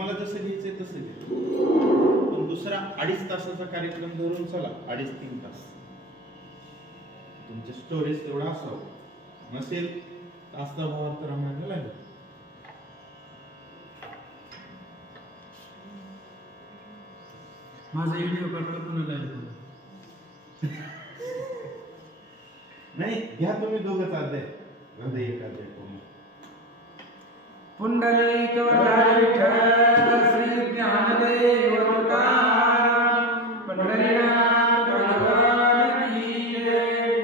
तुम्हाला जसं घ्यायचंय तसं घ्या, पण दुसरा 2.5 तासाचा कार्यक्रम धरून चला, 2.5-3 तास तुमच्या स्टोरेज तेवढा असावं, नसेल तासाभावार्थ रामायण लागेल. माझा व्हिडिओ करतो पुन्हा लाईव्ह नाही घ्या तुम्ही दोघंच अध्याय, हृदय एक अध्याय पूर्ण. पुंडलिक वरदाय विठ्ठल श्री ज्ञानदेव तुकाराम पंढरीनाथ भगवान की जय.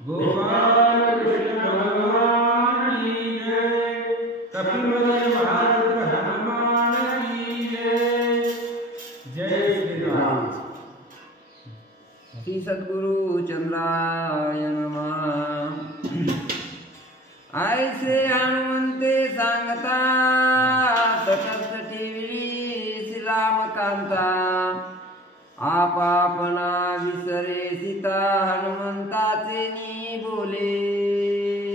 गोपाल कृष्ण भगवान की जय. कपिलदेव महारुद्र हनुमान की जय. जय श्री राम. श्री सद्गुरु चंद्राय नमः. ऐसे हनुमंते सांगता तटस्थ ठेविली श्रीरामकांता. आपापना विसरे सीता हनुमंताचे नी बोले.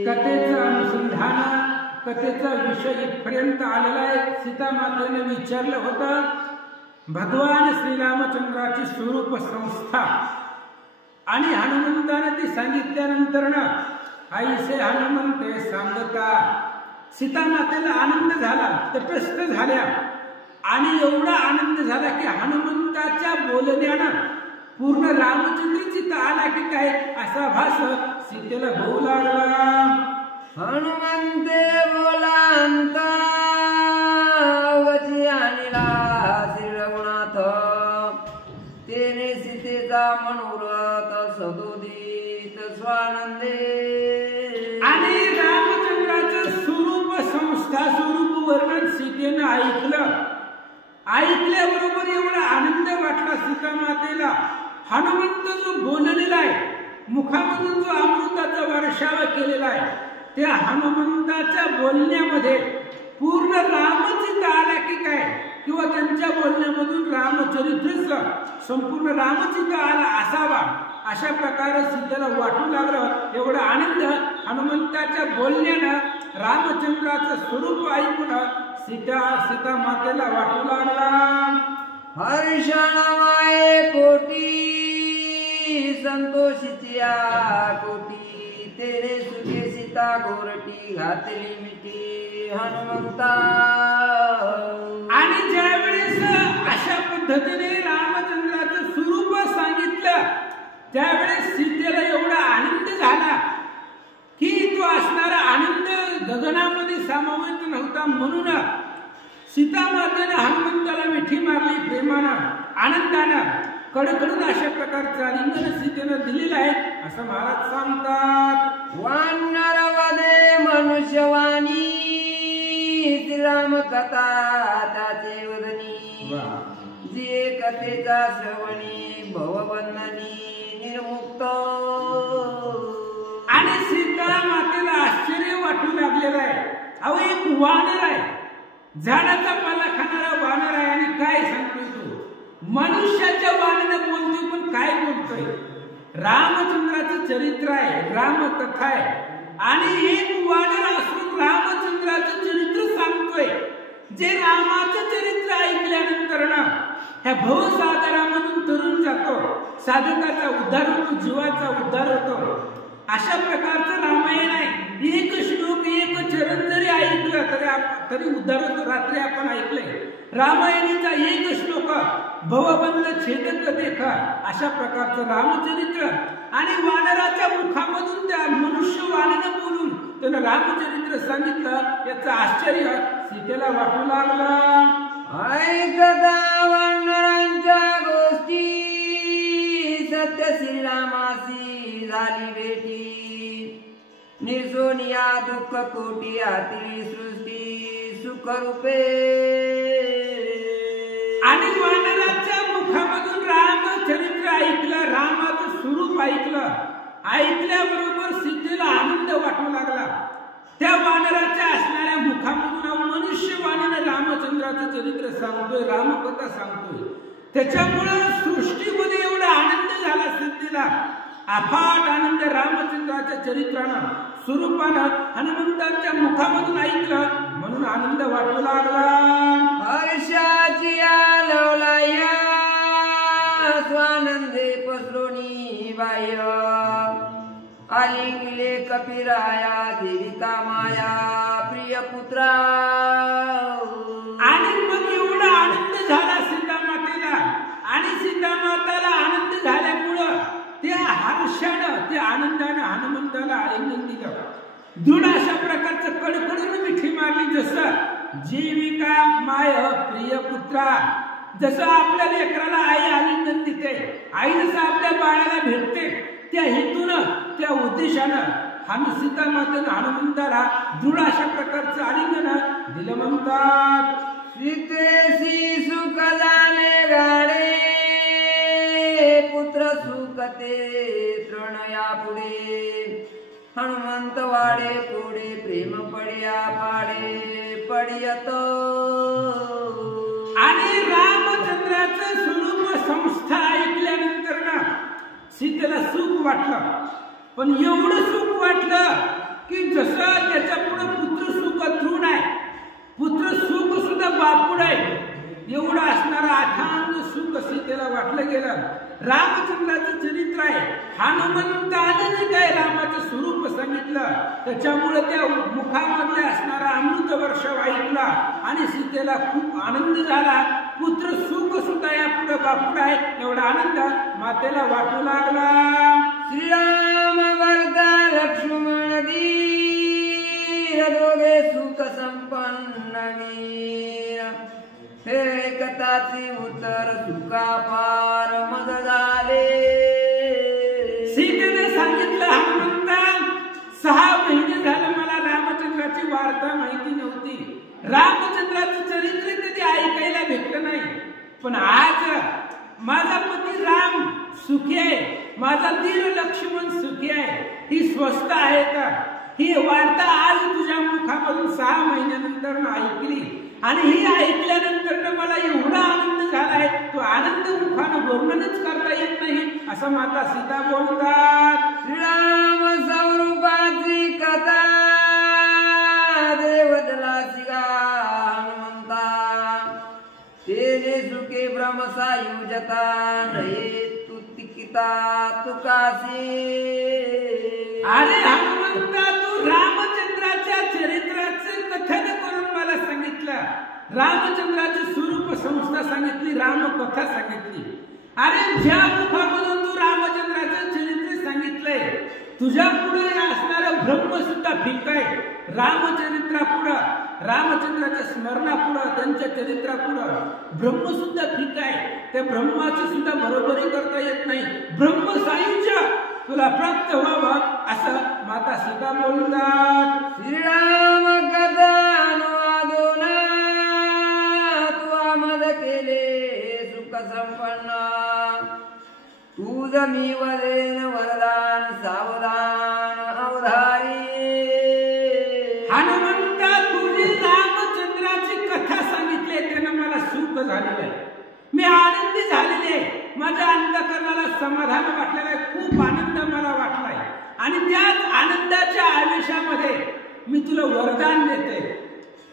कथेचं अनुसंधान, कथेचा विषय इथपर्यंत आलेला आहे. सीता मातेने विचारलं होतं भगवान श्रीरामचंद्राची स्वरूप संस्था, आणि हनुमंताने ती सांगितल्यानंतर ना आईसे हनुमंते सांगता. सीता मातेला आनंद झाला, तटस्थ झाल्या, आणि एवढा आनंद झाला की हनुमंताच्या बोलण्यानं पूर्ण रामचंद्र चित्त आला की काय असा भास सीतेला होऊ लागला. हनुमंते बोलांता अवगती आणला श्री रघुनाथ. तेने सीतेचा मनोरथ सदोदित स्वानंदे. आणि रामचंद्राचं स्वरूप संस्था, स्वरूप वर्णन सीतेनं ऐकलं. ऐकल्याबरोबर एवढा आनंद वाटला सीता मातेला. हनुमंत जो बोललेला आहे, मुखामधून जो अमृताचा वर्षाव केलेला आहे, त्या हनुमंताच्या बोलण्यामध्ये पूर्ण रामचित्त आला की काय, किंवा त्यांच्या बोलण्यामधून रामचरित्रच संपूर्ण रामचित्त आला असावा अशा प्रकारे सीतेला वाटू लागलं. एवढा आनंद हनुमंताच्या बोलण्यानं, रामचंद्राचं स्वरूप ऐकून सीता मातेला वाटू लागला. हर्षणमाये पोटी संतोषितिया कोटी. तेरे सुखे सीता गोरटी घातली मिठी हनुमंता. आणि ज्यावेळेस अशा पद्धतीने रामचंद्राचं स्वरूप सांगितलं, त्यावेळेस सीतेला एवढा आनंद झाला की तो असणारा आनंद गगनामध्ये सामावत नव्हता. म्हणून सीता मातेने हनुमंताला मिठी मारली प्रेमानं, आनंदानं. कडकडून अशा प्रकारचं आलिंगन सीतेनं दिलेलं आहे असं महाराज सांगतात. वानर वदे मनुष्यवाणी श्रीराम कथा त्याचे वदनी. जे कथेचा श्रवणी भवबंधनी निर्मुक्त. आणि सीता मातेला आश्चर्य वाटू लागलेलं आहे. अहो एक वानर आहे, झाडाचा पाला खाणारा वानर आहे, आणि काय सांगतोय तो मनुष्याच्या वाणीनं बोलतोय. पण काय बोलतोय? रामचंद्राचं चरित्र आहे, रामकथा आहे, आणि एक वानर असून रामचंद्राचं चरित्र सांगतोय. जे रामाचं चरित्र ऐकल्यानंतर ना ह्या भवसागरामधून तरुण जातो, साधकाचा उद्धार होतो, जीवाचा उद्धार होतो. अशा प्रकारचं रामायण आहे. एक श्लोक, एक चरण जरी ऐकलं तरी उद्धार होतो. रात्री आपण ऐकलंय रामायणाचा एक श्लोक भवबंध छेदक देखा. अशा प्रकारचं रामचरित्र, आणि वानराच्या मुखामधून त्या मनुष्य वाणीनं बोलून त्यानं रामचरित्र सांगितलं. याचं आश्चर्य सीतेला वाटू लागला. ऐकता वानरांच्या गोष्टी सत्य श्रीरामासी झाली भेटी. निसोनिया दुःख कोटी आतील सृष्टी सुखरूपे. आणि वानराच्या मुखामधून रामचरित्र ऐकलं, रामाचं स्वरूप ऐकलं. ऐकल्याबरोबर सीतेला आनंद वाटू लागला. त्या वानराच्या असणाऱ्या मुखामधून मनुष्यवाणीनं रामचंद्राचं चरित्र सांगतोय, रामकथा सांगतोय. त्याच्यामुळं सृष्टीमध्ये एवढा आनंद झाला सीतेला. अफाट आनंद रामचंद्राच्या चरित्रानं, स्वरूपानं हनुमंताच्या मुखामधून ऐकलं, म्हणून आनंद वाटू लागला. कपिराया देविका माया प्रिय पुत्रा. आणि मग एवढा आनंद झाला सीतामातेला आणि सीतामाताला आनंद झाल्यामुळं त्या हर्षानं त्या आनंदानं हनुमंताला आलिंगन दिलं. दृढ अशा प्रकारचं कडकडून मिठी मारली. जसं जीविका माय प्रिय पुत्रा, जसं आपल्या लेकराला आई आलिंगन देते, आई जसं आपल्या बाळाला भेटते, त्या हेतूनं त्या उद्देशानं सीतामातेनं हनुमंताला दृढ अशा प्रकारचं आलिंगन दिलं. म्हणतात सीतेसी सुख जाणे गाडे पुत्र सुखते तृणया पुढे. हनुमंत वाडे पुढे प्रेम पडिया पाडे पडियत. आणि रामचंद्राचं स्वरूप संस्था ऐकल्यानंतर ना सीतेला सुख वाटलं. पण एवढं सुख वाटलं की जसं त्याच्या पुढे पुत्र सुख तृण आहे, पुत्र सुख सुद्धा बापूड आहे, एवढं असणारा अथांग सुख सीतेला वाटलं गेलं. रामचंद्राचं चरित्र आहे. हनुमंतानं जे काय रामाचं स्वरूप सांगितलं त्याच्यामुळे त्या मुखामध्ये असणारा अमृत वर्षाव ऐकला आणि सीतेला खूप आनंद झाला. पुत्र सुख सुद्धा या पुढे बापूड आहे एवढा आनंद मातेला वाटू लागला. श्रीराम भरता लक्ष्मण धीर दोघे सुख संपन्न वीर. हे कथाचे उत्तर सुखा पार मग झाले. सीतेने सांगितलं हनुमंता 6 महिने झालं मला रामचंद्राची वार्ता माहिती नव्हती. रामचंद्राचं चरित्र कधी ऐकायला भेटलं नाही. पण आज माझा पती राम सुखी आहे, माझा दीर लक्ष्मण सुखी आहे. ही स्वस्थ आहे का? ही वार्ता आज तुझ्या मुखामधून 6 महिन्यानंतर ऐकली आणि ही ऐकल्यानंतर मला एवढा आनंद झालाय, तो आनंद मुखानं वर्णनच करता येत नाही असं माता सीता बोलतात. श्रीराम स्वरूपाची कथा देवदला सिगा हनुमंता. तेने सुखे ब्रह्मसायुजता नये तुतिकिता तुकासी. अरे हनुमंता, तू रामचंद्राच्या चरित्राचे कथन करून मला सांगितलं, रामचंद्राची स्वरूप संस्था सांगितली, रामकथा सांगितली. अरे ज्या मुखामधून तू रामचंद्राचं चरित्र सांगितलंय तुझ्या पुढे असणारं ब्रह्म सुद्धा फिक आहे. रामचरित्रापुढं, रामचंद्राच्या स्मरणापुढं, त्यांच्या चरित्रापुढं ब्रह्म सुद्धा फिक आहे. त्या ब्रह्माची सुद्धा बरोबरी करता येत नाही. ब्रह्म सायुज्य तुला प्राप्त व्हावं असं माता सीता बोलतात. श्रीराम कथा अनुवादोना तू आमद केले सुख संपन्न. तुझ मी वरेन वरदान सावधान अवधारी. हनुमंता, तुझी रामचंद्राची कथा सांगितली त्यानं मला सुख झालेलं आहे, मी आनंदी झालेले आहे. माझ्या अंतःकरणाला समाधान वाटलेलं आहे, खूप आनंद मला वाटलाय. आणि त्याच आनंदाच्या आवेशामध्ये मी तुला वरदान देते.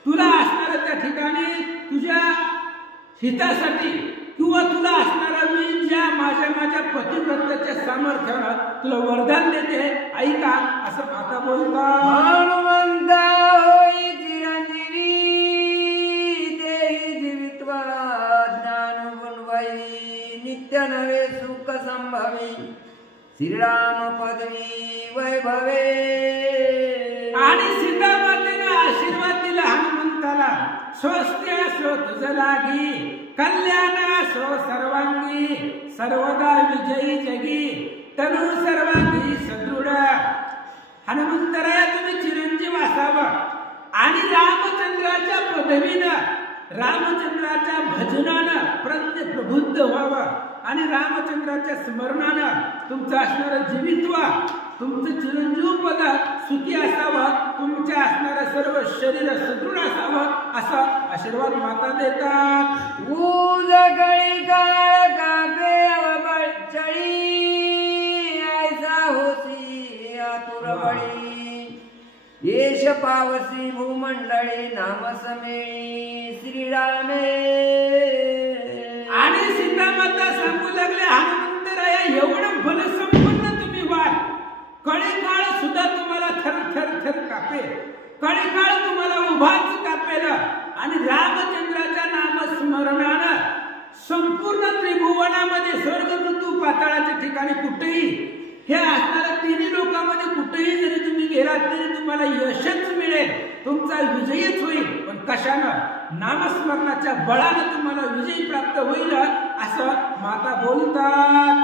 तुला असणारं त्या ठिकाणी तुझ्या हितासाठी किंवा तुला असणारं मी ज्या माझ्या पतिव्रत्याच्या सामर्थ्यानं तुला वरदान देते, ऐका असं माता बोलतात. हनुमंता होई चिरंजीवी देही जीवित्वा ज्ञान गुणवैरी नित्य नवे सुख संभवी. श्रीराम पदवी वैभवे. आणि सीतामातेनं आशीर्वाद दिला हनुमंताला. स्वस्त्य असो तुझ लागी, कल्याण असो सर्वांगी, सर्वदा विजयी जगी, तनु सर्वांगी सदृढ. हनुमंतराया तुम्ही चिरंजीव असावं आणि रामचंद्राच्या पदवीनं, रामचंद्राच्या भजनानं प्रबुद्ध व्हावं आणि रामचंद्राच्या स्मरणानं तुमचं असणारं जीवित्व, तुमचं चिरंजीव पद सुखी असावं, तुमच्या असणारं सर्व शरीर सदृढ असावं असा आशीर्वाद माता देतात. ऊज गळी काळ कापे अवबळचळी ऐसा होती आतुर बळी. येश पावसी भूमंडळी नाम समेळी श्रीरामे. आणि सीतामाता सांगू लागले, हनुमंतराया एवढं बलसंपन्न तुम्ही व्हाल, कळी काळ सुद्धा तुम्हाला ठिकाणी कुठेही हे असणाऱ्या तिन्ही लोकांमध्ये कुठेही जरी तुम्ही गेलात तरी तुम्हाला यशच मिळेल, तुमचा विजयच होईल. पण कशानं? नामस्मरणाच्या बळानं तुम्हाला विजय प्राप्त होईल असं माता बोलतात.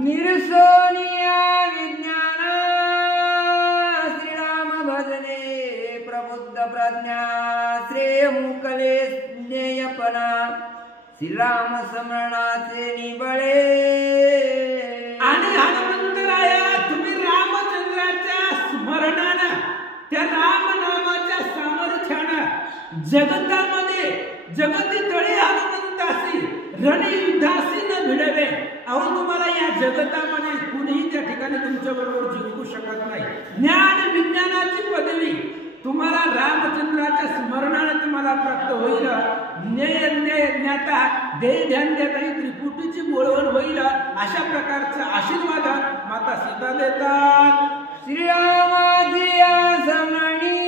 निरसोनिया विज्ञान श्रीराम भजने प्रबुद्ध प्रज्ञा श्रेय मुकले ज्ञेयपणा श्रीराम स्मरणाचे निबळे. आणि हनुमंतराया तुम्ही रामचंद्राच्या स्मरणानं त्या रामनामाच्या सामर्थ्यानं जगतामध्ये जगती तळी हनुमंतासी रणयुद्धासी न भिडवे. अहो तुम्हाला या जगतामध्ये कुणीही त्या ठिकाणी तुमच्या बरोबर जिंकू शकत नाही. ज्ञान विज्ञानाची पदवी तुम्हाला रामचंद्राच्या स्मरणाने तुम्हाला प्राप्त होईल. ज्ञेय ज्ञेय ज्ञाता देह ध्यान देता ही त्रिपुटीची बोलवण होईल अशा प्रकारचा आशीर्वाद माता सीता देतात. श्रीरामाची स्मरणी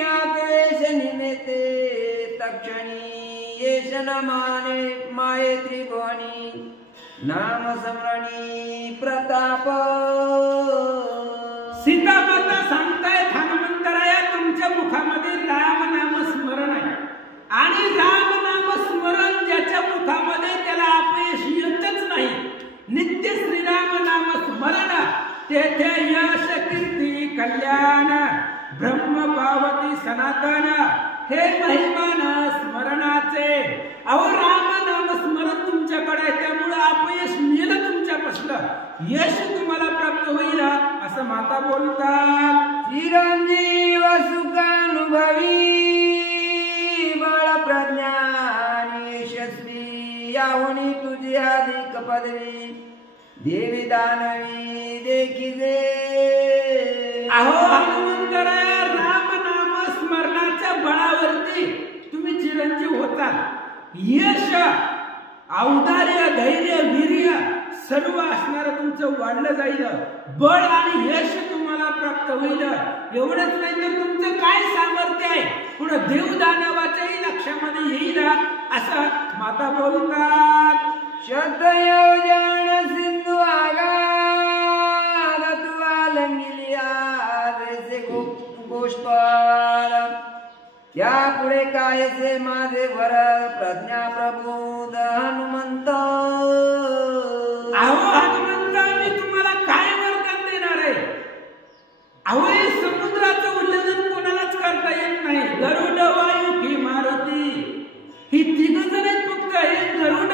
आदेश निमित्ते तक्षणी येश न माने माये त्रिभुवनी नाम स्मरणी प्रताप. सीता माता सांगतायत हनुमंतराया तुमच्या मुखामध्ये राम नाम स्मरण आहे आणि राम नाम स्मरण ज्याच्या मुखामध्ये त्याला अपयश येतच नाही. नित्य श्रीराम नाम स्मरण तेथे यश कीर्ती कल्याण ब्रह्म पावती सनातन हे महिमान स्मरणाचे. अहो राम नाम स्मरण तुमच्याकडे त्यामुळे अपयश मिळेल तुमच्यापासलं, यश तुम्हाला प्राप्त होईल असं माता बोलतात. चिरंजीव सुखानुभवी बळ प्रज्ञान यशस्वी याहुनी तुझी अधिक पदवी देवी दानवी देखिजे. अहो हनुमंतराया राम नाम स्मरणाच्या बळावरती तुम्ही चिरंजीव होता. यश औदार्य धैर्य वीर्य सर्व असणारं तुमचं वाढलं जाईल. बळ आणि यश तुम्हाला प्राप्त होईल. एवढंच नाही तर तुमचं काय सामर्थ्य आहे पुढे देवदानवाच्याही लक्षामध्ये येईल असं माता बोलतात. शतयोजन सिंधू आगार तुला लंगिलिया जैसे गोष्पाल त्या पुढे कायचे माझे वर प्रज्ञा प्रबोध हनुमंत. अहो हनुमंता मी तुम्हाला काय वरदान देणार आहे? अहो हे समुद्राचं उल्लंघन कोणालाच करता येत नाही. गरुड वायू की मारुती ही तिघ जण आहेत फक्त. एक गरुड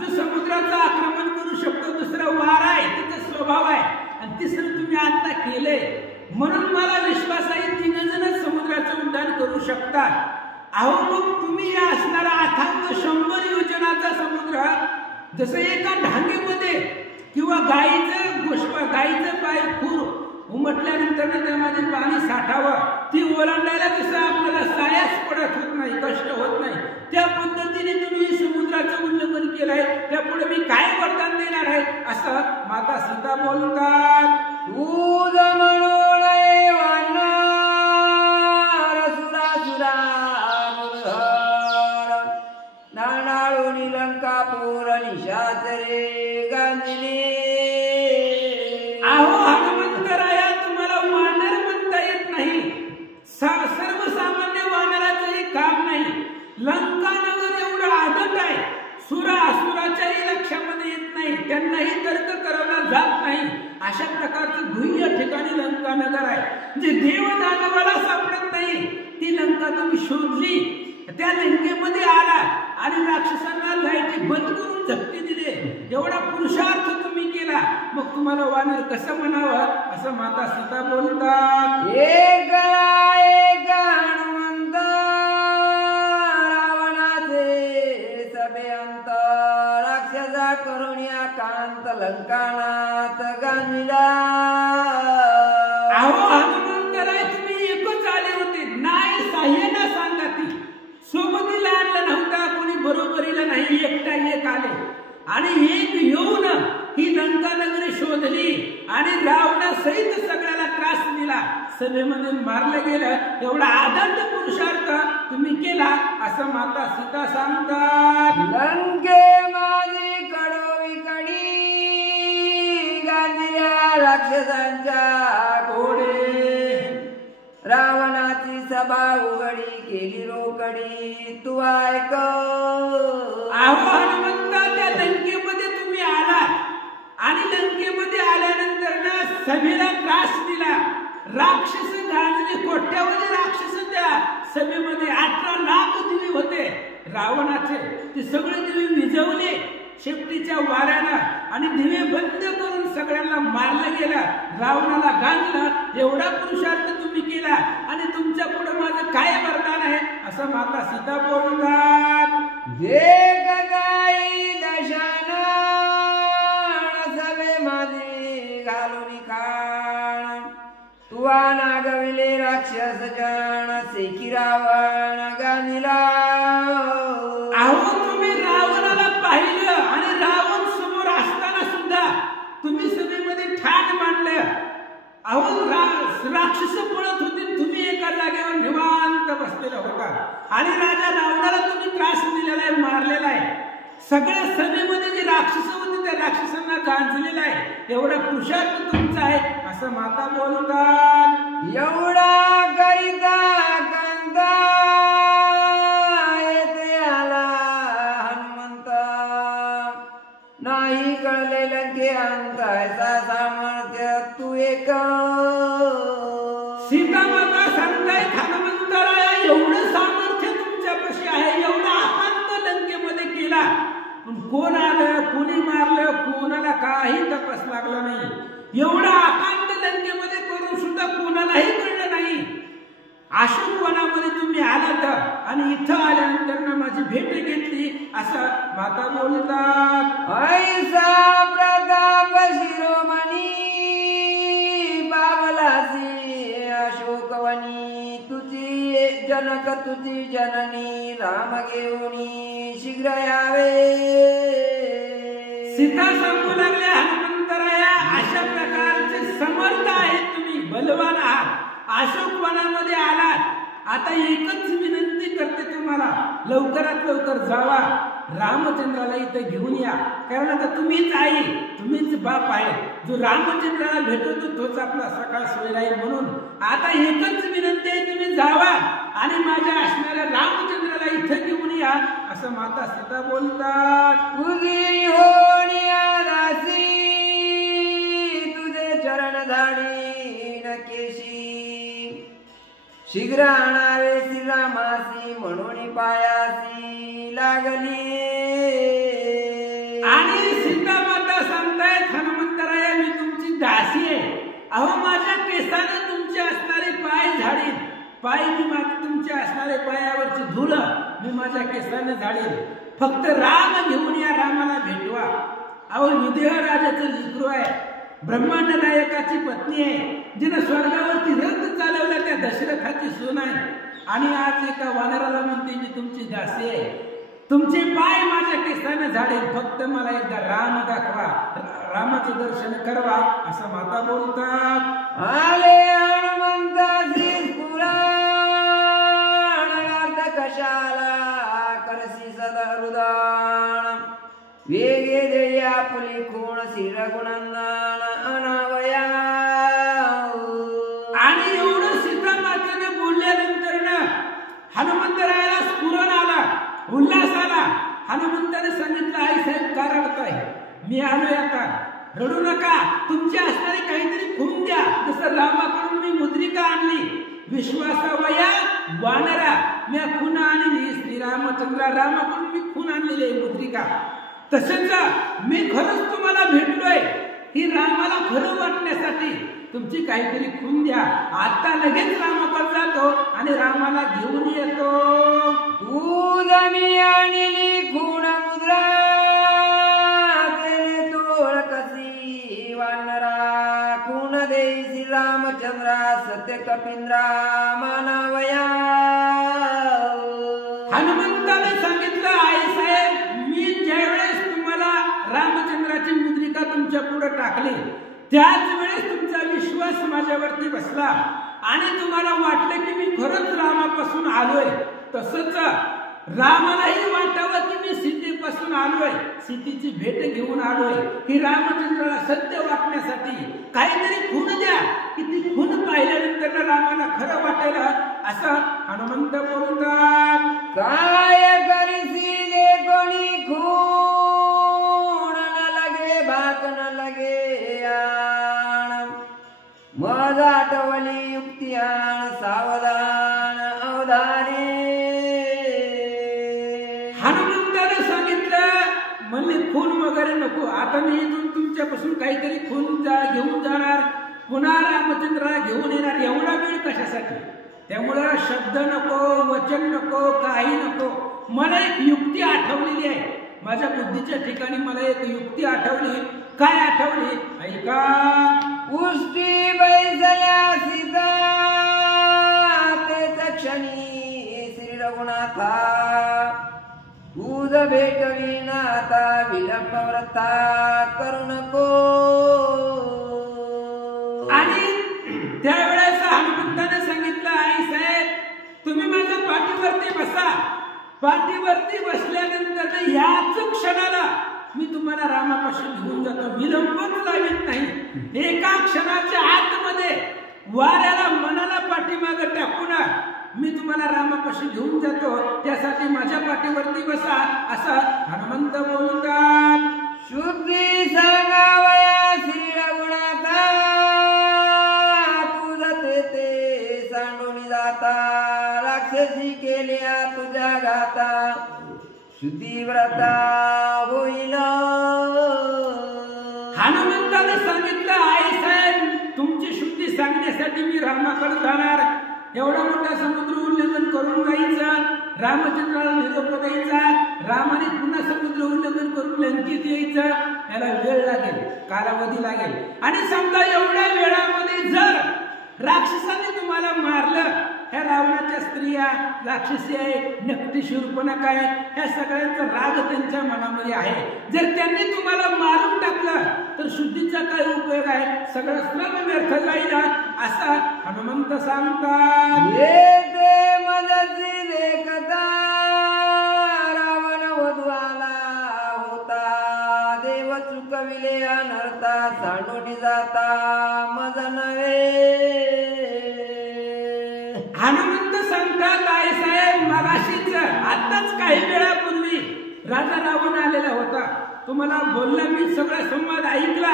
जो समुद्राचं आक्रमण करू शकतो, दुसरं वार आहे त्याचा स्वभाव आहे आणि तिसरं तुम्ही आता केले म्हणून मला विश्वास आहे तिघ जण समुद्राचं उड्डाण करू शकतात. अहो मग तुम्ही या असणारा अथांग 100 योजनाचा समुद्र जसं एका ढांगेमध्ये किंवा गाईचं पाय खूर उमटल्यानंतर त्यामध्ये पाणी साठावं, ती ओलांडायला कसं आपल्याला सायास पडत होत नाही, कष्ट होत नाही, त्या पद्धतीने तुम्ही समुद्राचं उल्लंघन केलंय. त्यापुढे मी काय वरदान देणार आहे असं माता सीता बोलतात. दूध म्हणून वाढणार सुरासुरा नाणाळून लंकापूर निशाचरे गांजले. अहो हनुमंतराया तुम्हाला वानर म्हणता येत नाही. सर्वसामान्य वानराचंही काम नाही. लंकानगर एवढं आदत आहे, सुरा असुराच्याही लक्षामध्ये येत नाही, त्यांनाही तर्क करवला जात नाही. अशा प्रकारचं गुह्य ठिकाणी लंकानगर आहे जे देव दानवाला सापडत नाही. ती लंका तुम्ही शोधली, त्या लंकेमध्ये आला आणि राक्षसांना लाईटी बंद करून झपके दिले. एवढा पुरुषार्थ तुम्ही केला, मग तुम्हाला वानर कसं म्हणावं असं माता सीता बोलतात. एक हनुमंत रावणाचे सभेअंत राक्षसा करुण्या कांत लंकानाथ गांजिला. अहो हनुमंतराय तुम्ही एकच आले होते, नाही साह्याला सांगा ती सोबतीला आणलं नव्हता, कोणी बरोबरीला नाही, एकटा एक आले आणि एक येऊन ही लंका नगरी शोधली आणि रावणासहित सगळ्याला त्रास दिला, सभेमध्ये मारलं गेलं. एवढा आदंड पुरुषार्थ तुम्ही केला असं माता सीता सांगतात. लंके माझी कडोवी कडी सभा उघडी केली रोकडी तू ऐक. हनुमंता त्या लंकेमध्ये तुम्ही आलात आणि लंकेमध्ये आल्यानंतर ना सभेला त्रास दिला. राक्षस गाजले, कोट्यावधी राक्षस त्या सभेमध्ये 18 लाख दिवे होते रावणाचे. ते सगळे दिवे विझवले शेपटीच्या वाऱ्यानं आणि दिवे बंद करून सगळ्यांना मारलं गेलं. रावणाला गांजलं. एवढा पुरुषार्थ तुम्ही केला आणि तुमच्या पुढे माझं काय वरदान आहे असं माता सीता बोलतात. जे काही दशानन सभे माझे घालून खाण तुवा नागविले राक्षस जण सेकी रावण गानिला. अहो तुम्ही रावणाला पाहिलं आणि रावण समोर असताना सुद्धा तुम्ही सभेमध्ये ठाण मांडलं. अहो राक्षस पळत होते, तुम्ही एका जागेवर निवांत बसलेला होता आणि राजा रावणाला तुम्ही त्रास दिलेला आहे, मारलेला आहे. सगळ्या सभेमध्ये जे राक्षस होते त्या राक्षसांना गांजलेला आहे. एवढा पुरुषार्थ तुमचा आहे असं माता बोलतात. एवढा करिता कांता येते आला हनुमंत नाही कळले लंके अंतायचा सामर्थ्य तू एक. सीता माता सांगताय हनुमंतराया एवढं सामर्थ्य तुमच्यापाशी आहे, एवढा आकांत लंकेमध्ये केला पण कोण आलं, कोणी मारलं, कोणाला काही तपास लागला नाही. एवढा आकांत लंकेमध्ये करून सुद्धा कोणालाही कळलं नाही. अशोक वनामध्ये तुम्ही आलात आणि इथं आल्यानंतर ना माझी भेट घेतली असं माता बोलतात. ऐसा प्रताप शिरोमणी बावलासी अशोकवनी तुझी जनक तुझी जननी राम घेऊनी शीघ्र यावे. सीता सांगू लागल्या हनुमंतराया अशा प्रकारचे समर्थ आहेत तुम्ही, बलवान आहात. अशोक वनामध्ये आलात. आता एकच विनंती करते तुम्हाला, लवकरात लवकर जावा रामचंद्राला इथे घेऊन या. कारण आता तुम्हीच आई, तुम्हीच बाप आहे. जो रामचंद्राला भेटतो तोच आपला सकाळ सोय राहील. म्हणून आता एकच विनंती आहे, तुम्ही जावा आणि माझ्या असणाऱ्या रामचंद्राला इथे घेऊन या असं माता सीता बोलतात. तुझी होनिया दासी तुझे चरण धाडी नकेशी शीघ्र आणावे श्रीरामासी म्हणून पायासी लागली. आणि सीता माता सांगतायत हनुमंतराया मी तुमची दासी आहे. अहो माझ्या केसाने तुमचे असणारे पाय झाडीन. पाय मी तुमच्या असणारे पायावरची धूळ मी माझ्या केसाने झाडीन. फक्त राम घेऊन या, रामाला भेटवा. अहो विदेह राजाचं लेकरू आहे, ब्रह्मांड नायकाची पत्नी आहे, जिने स्वर्गावरती रथ चालवला त्या दशरथाची सून आहे. आणि आज एका वानराला म्हणते मी तुमची दासी आहे. तुमचे पाय माझ्या केसाने झाडेल, फक्त मला एकदा राम दाखवा, रामाचं दर्शन करवा असं माता बोलतात. आले हनुमंताची पुराण कशाला करसी सदा हृदान वेगे देया पुली खूण श्री रघुनंदन अनावया. आणि एवढं सीता मातेनं बोलल्यानंतर ना हनुमंतरायाला स्फुरण आला, उल्हास आला. हनुमंताने सांगितलं आई साहेब का रडताय, मी आलोय आता, रडू नका. तुमची असणारी काहीतरी खून द्या. जसं रामाकडून मी मुद्रिका आणली, विश्वासावया वानरा मी खून आणली. श्रीरामचंद्रा रामाकडून मी खून आणलेली आहे मुद्रिका. तसंच मी खरंच तुम्हाला भेटलोय, ही रामाला खरं वाटण्यासाठी तुमची काहीतरी खून द्या. आता लगेच रामाकडे जातो आणि रामाला घेऊन येतो. तू जमी आणली खूण मुद्रा तेने तोळ कसी वानरा खूण देई श्री रामचंद्रा सत्य कपिंद्रा मानवया. हनुमंताने सांगितलं आई साहेब मी ज्यावेळेस तुम्हाला रामचंद्राची मुद्रिका तुमच्या पुढे टाकली त्याच वेळेस तुमचा विश्वास माझ्यावरती बसला आणि तुम्हाला वाटलं की मी खरंच रामापासून आलोय. तसंच रामालाही वाटावं की मी सीतेपासून आलोय, सीतेची भेट घेऊन आलोय, ही रामचंद्राला सत्य वाटण्यासाठी काहीतरी खून द्या की ती खून पाहिल्यानंतर रामाला खरं वाटेल असं हनुमंत बोलतात. काय करीसी जे कोणी खूण न लगे भात न लगे आण, मज आठवली युक्ती आण सावधान अवधाने. हनुमंताने सांगितलं म्हणले खून वगैरे नको, आता मी इथून तुमच्यापासून काहीतरी खून घेऊन जाणार, पुन्हा रामचंद्राला घेऊन येणार, एवढा वेळ कशासाठी? त्यामुळं शब्द नको, वचन नको, काही नको. मला एक युक्ती आठवलेली आहे, माझ्या बुद्धीच्या ठिकाणी मला एक युक्ती आठवली. काय आठवली? ऐका. उष्टी बैसल्या सीता तेच क्षणी श्री रघुनाथा, उद भेटवी नाता विलंब व्रता करू नको. आणि त्यावेळेस हनुमंताने सांगितलं, आई साहेब तुम्ही माझ्या पाठीवरती बसा. पाठीवरती बसल्यानंतर याच क्षणाला मी तुम्हाला रामापाशी घेऊन जातो, विलंबच लावित नाही. एका क्षणाच्या आतमध्ये वाऱ्याला मनाला पाठीमागे टाकून मी तुम्हाला रामापाशी घेऊन जातो, त्यासाठी माझ्या पाठीवरती बसा असं हनुमंत बोलतात. शुद्धी सांगावया श्री रघुनाथा, तुझ ते सांडून जाता राक्षसी केल्या तुझ्या घाता, शुद्धी व्रता होईल. हनुमंताने सांगितलं, आई साहेब तुमची शुद्धी सांगण्यासाठी मी रामाकडे जाणार, एवढा मोठा समुद्र उल्लंघन करून जायचं, रामचंद्राला निरोप द्यायचा, रामाने पुन्हा समुद्र उल्लंघन करून लंकेत यायचं, याला वेळ लागेल, कालावधी लागेल. आणि समजा एवढ्या वेळामध्ये जर राक्षसाने तुम्हाला मारलं, ह्या रावणाच्या स्त्रिया राक्षसी आहे, नकटी शूर्पणखा आहे, ह्या सगळ्यांचा राग त्यांच्या मनामध्ये आहे. जर त्यांनी तुम्हाला मारून टाकलं तर शुद्धीचा काय उपयोग आहे? सगळं श्रम व्यर्थ जाईल असा हनुमंत सांगतात. येते मदती देखता रावण वधवाला होता, देव चुकविले अनर्था सांडून जाता मज नव्हे. हनुमंत सांगतात, आई साहेब मगाशीच आताच काही वेळापूर्वी राजा रावण आलेला होता, तुम्हाला बोलला, मी सगळा संवाद ऐकला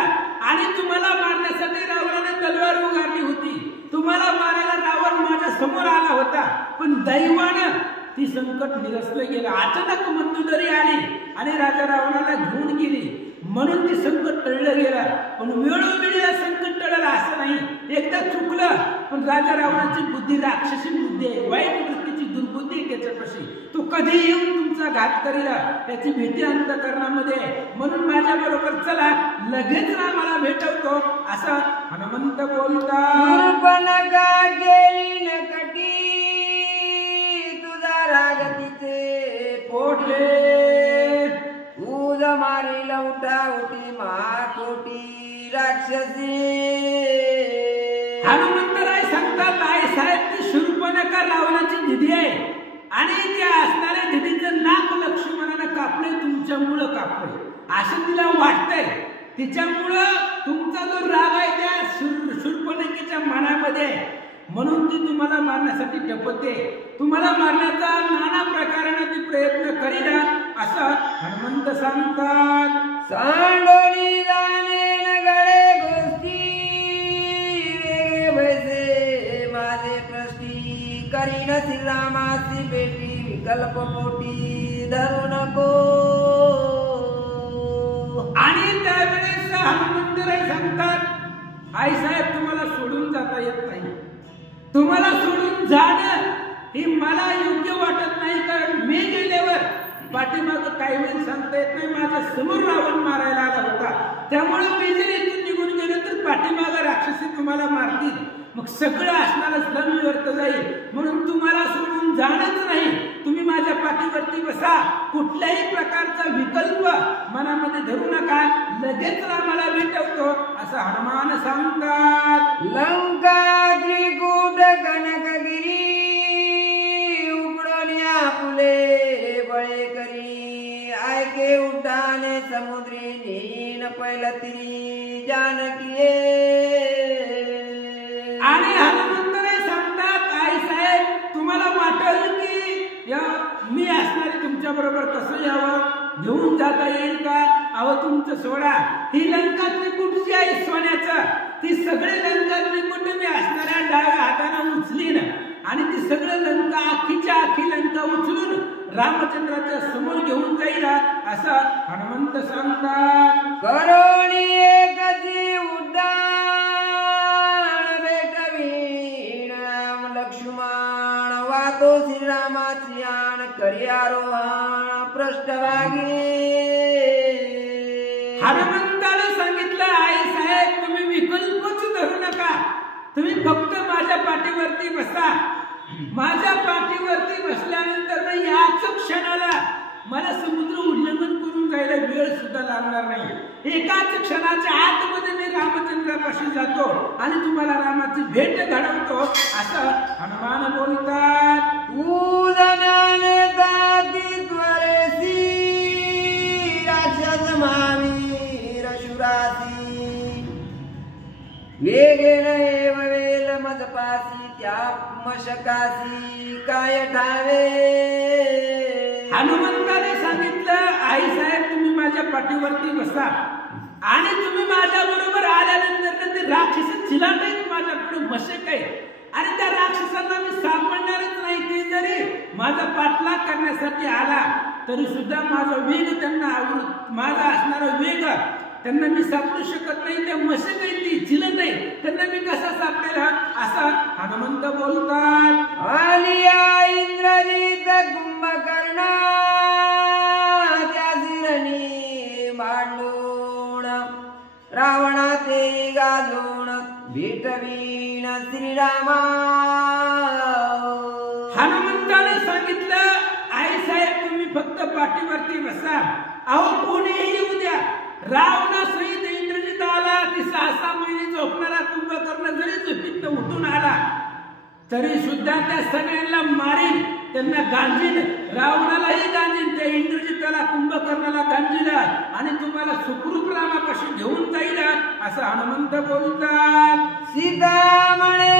आणि तुम्हाला मारण्यासाठी रावणाने तलवार उगारली होती, तुम्हाला मारायला रावण माझ्या समोर आला होता, पण दैवानं ती संकट निरसलं गेलं. अचानक मंदुदरी आली आणि राजा रावणाला घेऊन गेली, म्हणून ती संकट टळलं गेलं. पण वेळोवेळी संकट टळलं असं नाही, एकदा चुकलं पण राजा रावणाची बुद्धी राक्षसी बुद्धी आहे, वाईट वृत्तीची दुर्बुद्धी आहे त्याच्यापाशी, तो कधी येऊन तुमचा घात करील त्याची भीती अंतःकरणामध्ये, म्हणून माझ्या बरोबर चला, लगेच रामाला भेटवतो असं हनुमंत बोलतात. शूर्पणखा गेली नकटी, तुझा राग तिचे पोटले, उज मारी लवटा उठी महाकोटी राक्षसी. हनुमंतराय सांगतात, आई साहेब ती शूर्पणखा रावणाची दिदी आहे आणि त्या असणाऱ्या दिदीचं नाक लक्ष्मणानं कापले, तुमच्यामुळं कापले असं तिला वाटतंय. तिच्यामुळं तुमचा जो राग आहे त्या शूर्पणखेच्या मनामध्ये आहे, म्हणून ती तुम्हाला मारण्यासाठी टपते, तुम्हाला मारण्याचा नाना प्रकाराने ती प्रयत्न करील असं हनुमंत सांगतात. सांडोनी जाणे नगळे गोष्टी, वेगळे भैसे माझे प्रश्नी, करीन श्रीरामाची बेटी विकल्प पोटी धरू नको. आणि त्यावेळेस हनुमंतराय सांगतात, आई साहेब तुम्हाला सोडून जाता येत नाही, तुम्हाला सोडून जाणं हे मला योग्य वाटत नाही, कारण मी गेल्यावर पाठीमाग काही वेळ सांगता येत नाही, माझ्या समोर रावण मारायला आला होता, त्यामुळे मी जर इथून निघून गेलो तर पाठीमाग राक्षसी तुम्हाला मारतील, मग सगळं असणारं श्रम व्यर्थ जाईल, म्हणून तुम्हाला सोडून जाणंच नाही, तुम्ही माझ्या पाठीवरती बसा, कुठल्याही प्रकारचा विकल्प मनामध्ये धरू नका, लगेच रामाला भेटवतो असं हनुमान सांगतात. लंका त्रिकूट कनकगिरी, उघडल्या फुले रे बळे करी ऐके उड्डाणे समुद्री नीन पैलती जानकी आणि हनुमंतराय सांगतात आई साहेब तुम्हाला वाटेल की मी असणारे तुमच्या बरोबर कसं यावं घेऊन जाता येईल का अहो तुमचं सोडा ही लंका त्रिकुटची आहे सोन्याचं ती सगळे लंका त्रिकुट मी असणाऱ्या डाव्या हाताने उचलीन आणि ती सगळं लंका आखीच्या आखी लंका उचलून रामचंद्राच्या समोर घेऊन जाईल असं हनुमंत सांगतात. करोणी एकची उड्डाण भेटवीण राम लक्ष्मण वातो श्रीरामाची आण करी आरोहण पृष्ठभागी. हनुमंताला सांगितलं आई साहेब तुम्ही विकल्पच धरू नका तुम्ही फक्त माझ्या पाठीवरती बसा. माझ्या पाठीवरती बसल्यानंतर याच क्षणाला मला समुद्र उल्लंघन करून जायला वेळ सुद्धा लागणार नाही. एकाच क्षणाच्या आतमध्ये मी रामचंद्रापाशी जातो आणि तुम्हाला रामाची भेट घडवतो असं हनुमान बोलतात. तू जनाने दाती त्वरेसी राक्षस महावीर शुरासी वेगेने वेल मजपासी त्या मशकासी काय ठावे. हनुमंताने सांगितलं आई साहेब तुम्ही माझ्या पाठीवरती बसा आणि तुम्ही माझ्या बरोबर आल्यानंतर ते राक्षस चिलाट आहेत माझ्याकडे मशक आहे आणि त्या राक्षसांना मी सापडणारच नाही. ते जरी माझा पाठलाग करण्यासाठी आला तरी सुद्धा माझा वेग त्यांना माझा असणारा वेग त्यांना मी सापडू शकत नाही. त्या मशक आहे ती चिलट आहे त्यांना मी कसा सापडेल असं हनुमंत बोलतात. आलिया इंद्रजित कुंभकर्ण त्या शिरणी मांडून रावणा ते गाजून भेटवीण श्रीरामा. हनुमंताने सांगितलं आई साहेब तुम्ही फक्त पाठीवरती बसा. अहो कोणीही येऊ द्या रावणासहित इंद्रजित आला ती 6 महिने झोपणारा कुंभकर्ण जरी झोपीत उठून आला तरी सुद्धा त्या सगळ्यांना मारीन त्यांना गांजीन रावणालाही गांजीन त्या इंद्रजिताला कुंभकर्णाला गांजीला आणि तुम्हाला सुखरूप रामापाशी घेऊन जाईल असं हनुमंत बोलतात. सीता म्हणे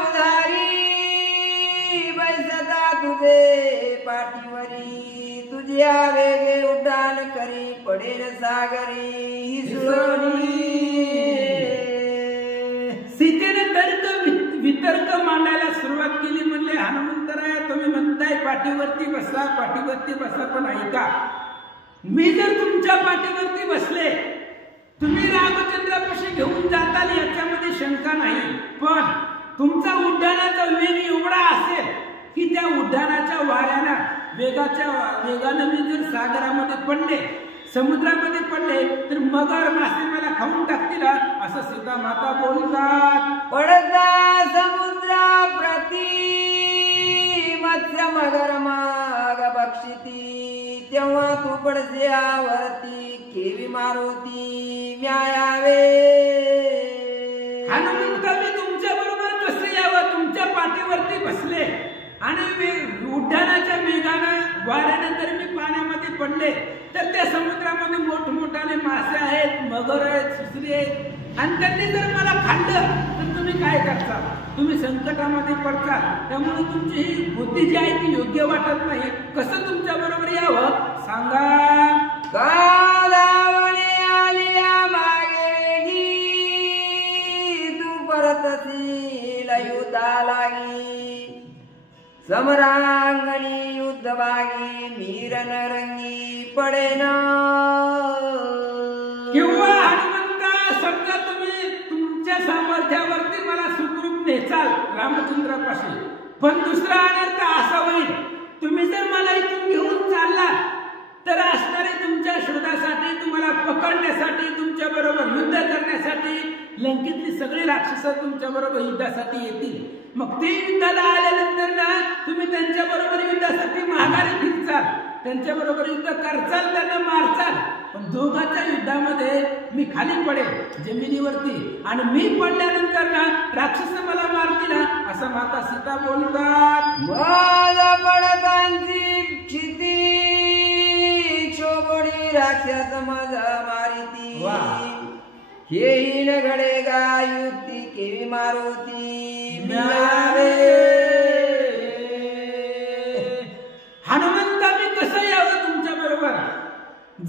उधारी बैसता तुझे पाठीवरी तुझ्या वेगे उड्डाण करी पडेल सागरी ही सुरणी. सीतेने वितर्क मांडायला सुरुवात केली. म्हणले हनुमंतराय तुम्ही म्हणताय पाठीवरती बसा पण ऐका मी जर तुमच्या पाठीवरती बसले तुम्ही रामचंद्रापाशी घेऊन जाताल याच्यामध्ये शंका नाही. पण तुमचा उड्डाणाचा वेग एवढा असेल की त्या उड्डाणाच्या वाऱ्यानं वेगानं मी जर सागरामध्ये पडले समुद्रामध्ये पडले तर मगर मासे मला खाऊन टाकतील असं सीता माता बोलतात. पडता समुद्रा प्रती मत्स्य मगर माग बक्षिती तेव्हा तू पडसे आवरती केवी मारुती म्यायावे. हनुमंत मी तुमच्या बरोबर कसं यावं तुमच्या पाठीवरती बसले आणि उड्डाणाच्या वेगानं वाऱ्यानं जर मी पाण्यामध्ये पडले तर त्या समुद्रामध्ये मोठमोठाले मासे आहेत मगर आहेत सुसरी आहेत आणि त्यांनी जर मला खाल्लं तर तुम्ही काय करता तुम्ही संकटामध्ये पडता. त्यामुळे तुमची ही बुद्धी जी आहे ती योग्य वाटत नाही. कसं तुमच्या बरोबर यावं सांगा. कालावणे आलिया मागे तू परतशील युद्धा लागी समरांगणी युद्धभागी मीरन रंगी पडेन. किंवा हनुमंता समजा तुम्ही तुमच्या सामर्थ्यावरती मला सुखरूप नेचाल रामचंद्रापाशी पण दुसरा अनर्थ असा होईल तुम्ही जर मला इथून घेऊन चालला तर असणारे तुमच्या शोधासाठी तुम्हाला पकडण्यासाठी तुमच्या बरोबर युद्ध करण्यासाठी लंकेतली सगळी राक्षसं तुमच्या बरोबर युद्धासाठी येतील. मग ते युद्धाला आल्यानंतर ना तुम्ही त्यांच्या बरोबर युद्धासाठी माघारी फिरचाल त्यांच्या बरोबर युद्ध करचाल त्यांना मारचाल पण दोघांच्या युद्धामध्ये मी खाली पडेल जमिनीवरती आणि मी पडल्यानंतर ना राक्षस मला मारतील असं माता सीता बोलतात. मला पडतांची राक्षस माझा मारिती वा. हेही न घडे गा युक्ती केवी मारुती मिळावे. हनुमंता मी कसं यावं तुमच्या बरोबर?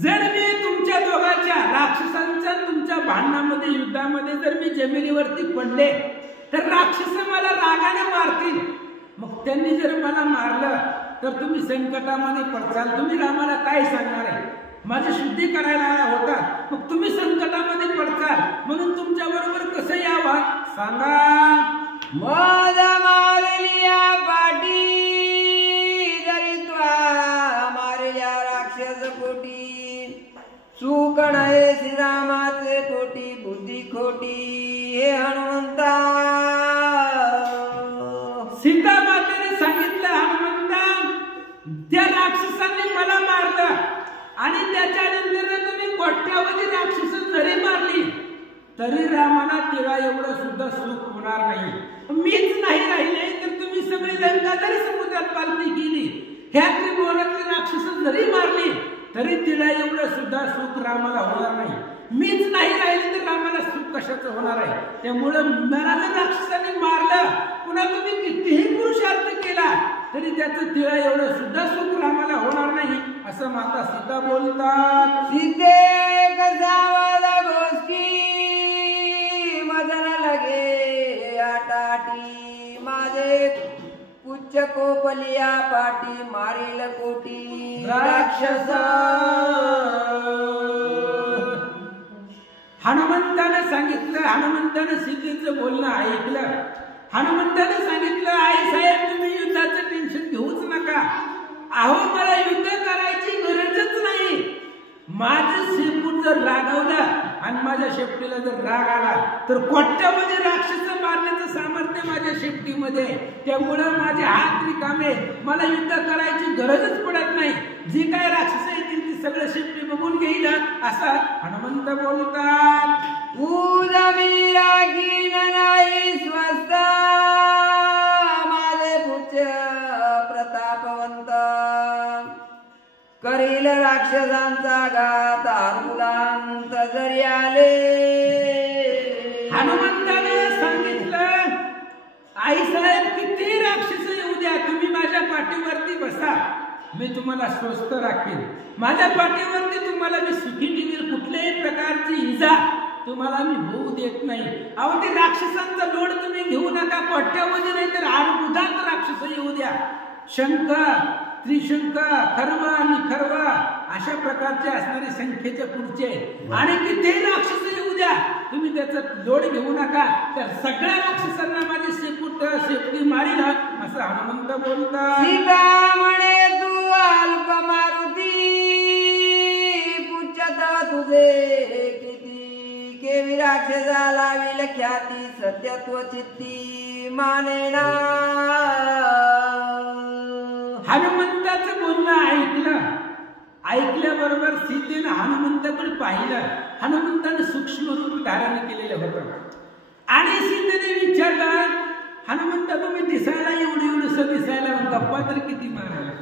जर मी तुमच्या दोघांच्या राक्षसांच्या तुमच्या भांडणामध्ये युद्धामध्ये जर मी जमिनीवरती पडले तर राक्षस मला रागाने मारतील. मग त्यांनी जर मला मारलं तर तुम्ही संकटामध्ये पडचाल. तुम्ही रामाला काय सांगणार आहे? माझी शुद्धी करायला आला होता, मग तुम्ही संकटामध्ये पडचाल. म्हणून तुमच्या बरोबर कसं यावं सांगा. मद मारलिया पाटी दरिद्वा मारल्या राक्षस कोटी चूकण आहे श्रीरामाचे कोटी बुद्धी खोटी हे हनुमंता. सीता मातेने सांगितलं हनुमंता त्या राक्षसांनी मला मारलं आणि त्याच्यानंतर तुम्ही कोट्यावधी राक्षस जरी मारली तरी रामाला तिला एवढं सुद्धा सुख होणार नाही. मीच नाही राहिले तर तुम्ही सगळी लंका जरी समुद्रात पालती केली, ह्या त्रिभुवनातली राक्षस जरी मारली तरी तिला एवढं सुद्धा सुख रामाला होणार नाही. मीच नाही राहिले तर रामाला सुख कशाचं होणार आहे? त्यामुळं मला जर राक्षसांनी मारलं, पुन्हा तुम्ही कितीही पुरुषार्थ केला तरी त्याचं तिला एवढं सुद्धा सुख रामाला होणार नाही असं माता सीता बोलतात. सीते कसावाला गोष्टी मदन लगे आटाटी माझे पुच्छ कोपलिया पाटी मारील कोटी राक्षस. हनुमंतानं सांगितलं, हनुमंतानं सीतेचं बोलणं ऐकलं. हनुमंतानं सांगितलं आई साहेब तुम्ही युद्धाचं टेन्शन घेऊच नका. अहो मला युद्ध करायची गरजच नाही. माझं शेपूट जर रागवलं आणि माझ्या शेपटीला जर राग आला तर कोट्यामध्ये राक्षस मारण्याचं सामर्थ्य माझ्या शेपटीमध्ये. त्यामुळं माझे हात रिकामे, मला युद्ध करायची गरजच पडत नाही. जी काय राक्षस येतील ती सगळं शेपटी बघून घेईल असं हनुमंत बोलतात. उदमीरा कीन नाही स्वस्त माझे पुच्छ प्रतापवंत करील राक्षसांचा घात मुलांत जरी आले. हनुमंताने सांगितलं आई साहेब किती राक्षस येऊ द्या, तुम्ही माझ्या पाठीवरती बसा, मी तुम्हाला स्वस्थ राखेन. माझ्या पाठीवरती तुम्हाला मी सुखी ठेवील. कुठल्याही प्रकारची इजा तुम्हाला मी होऊ देत नाही. अहो ते राक्षसांचा लोड तुम्ही घेऊ नका. कोट्यावधी नाही तर अर्बुदात राक्षस येऊ द्या. शंख, त्रिशंख, खर्व आणि खर्व अशा प्रकारचे असणारे संख्येचे पुढचे आणि कितीही राक्षस येऊ द्या, तुम्ही त्याचा लोड घेऊ नका. तर सगळ्या राक्षसांना माझी शेपटी मारील असं हनुमंत बोलतात. सीता म्हणे तू अल्प मारुती पुच्छत तुझे किती केवी राक्षसा लाविल ख्याती सत्यत्व चित्ती मानेना. हनुमंताचं बोलणं ऐकल्याबरोबर सीतेनं हनुमंताकडे पाहिलं. हनुमंतानं सूक्ष्म रूप धारण केलेलं होतं आणि सीतेने विचारलं हनुमंता तुम्ही दिसायला एवढीसं दिसायला गप्पा तर किती मारायला.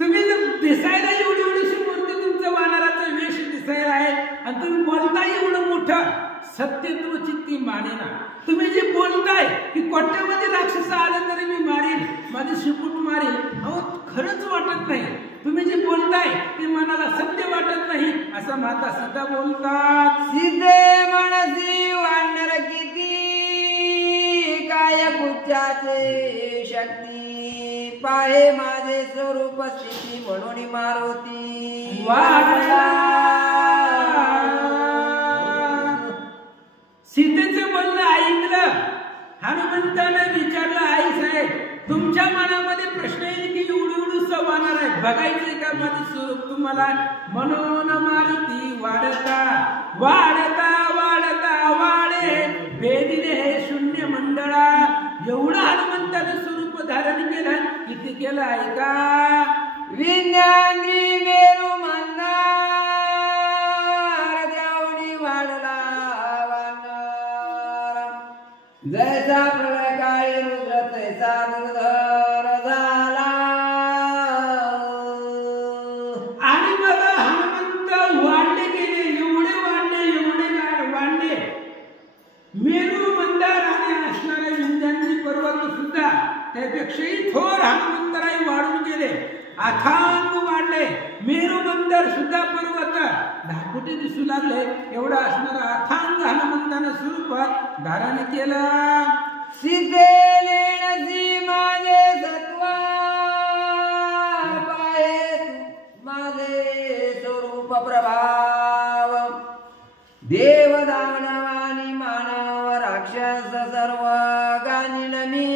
तुम्ही जर दिसायला एवढीशी मूर्ती तुमचं वानराचा वेश दिसायला आहे आणि तुम्ही बोलताय एवढं मोठं सत्यत्व चित्ती मानेना. तुम्ही जे बोलताय की कोट्यामध्ये राक्षस आलं तरी मी मारीन, माझे शेपूट मारीन, अहो खरंच वाटत नाही. तुम्ही जे बोलताय ते मनाला सत्य वाटत नाही असं माता सीता बोलतात. सीते मनसी वानर किती काय पुच्छाचे शक्ती पाहे माझे स्वरूप स्थिती म्हणून मारुती वाढला. सीतेचं बोलणं ऐकलं. हनुमंतानं विचारलं आई साहेब तुमच्या मनामध्ये प्रश्न येईल की एवढं वानर आहे बघायचंय का माझं स्वरूप तुम्हाला? म्हणून मारुती वाढता वाढता वाढता वाढे भेदिले हे शून्य मंडळा. एवढं हनुमंतानं स्वरूप धारण केलं. किती केलं ऐका. विज्ञानी मेरू म्हणणार देवडी वाढला वानर जैसा प्रलय काळी रुद्र तैसा दुर्धर झाला. आणि मग हनुमंत त्यापेक्षाही थोर हनुमंतराई वाढून गेले, अथांग वाढले. मेरू बंदर सुद्धा पर्वत धाकुटे दिसू लागले. एवढा असणारा अथांग हनुमंतानं स्वरूपात धारण केलं. सीतेने नसी माझे सत्वा पाहे माझे स्वरूप प्रभाव. देव दानवानी मानव राक्षस सर्व गाणीन मी.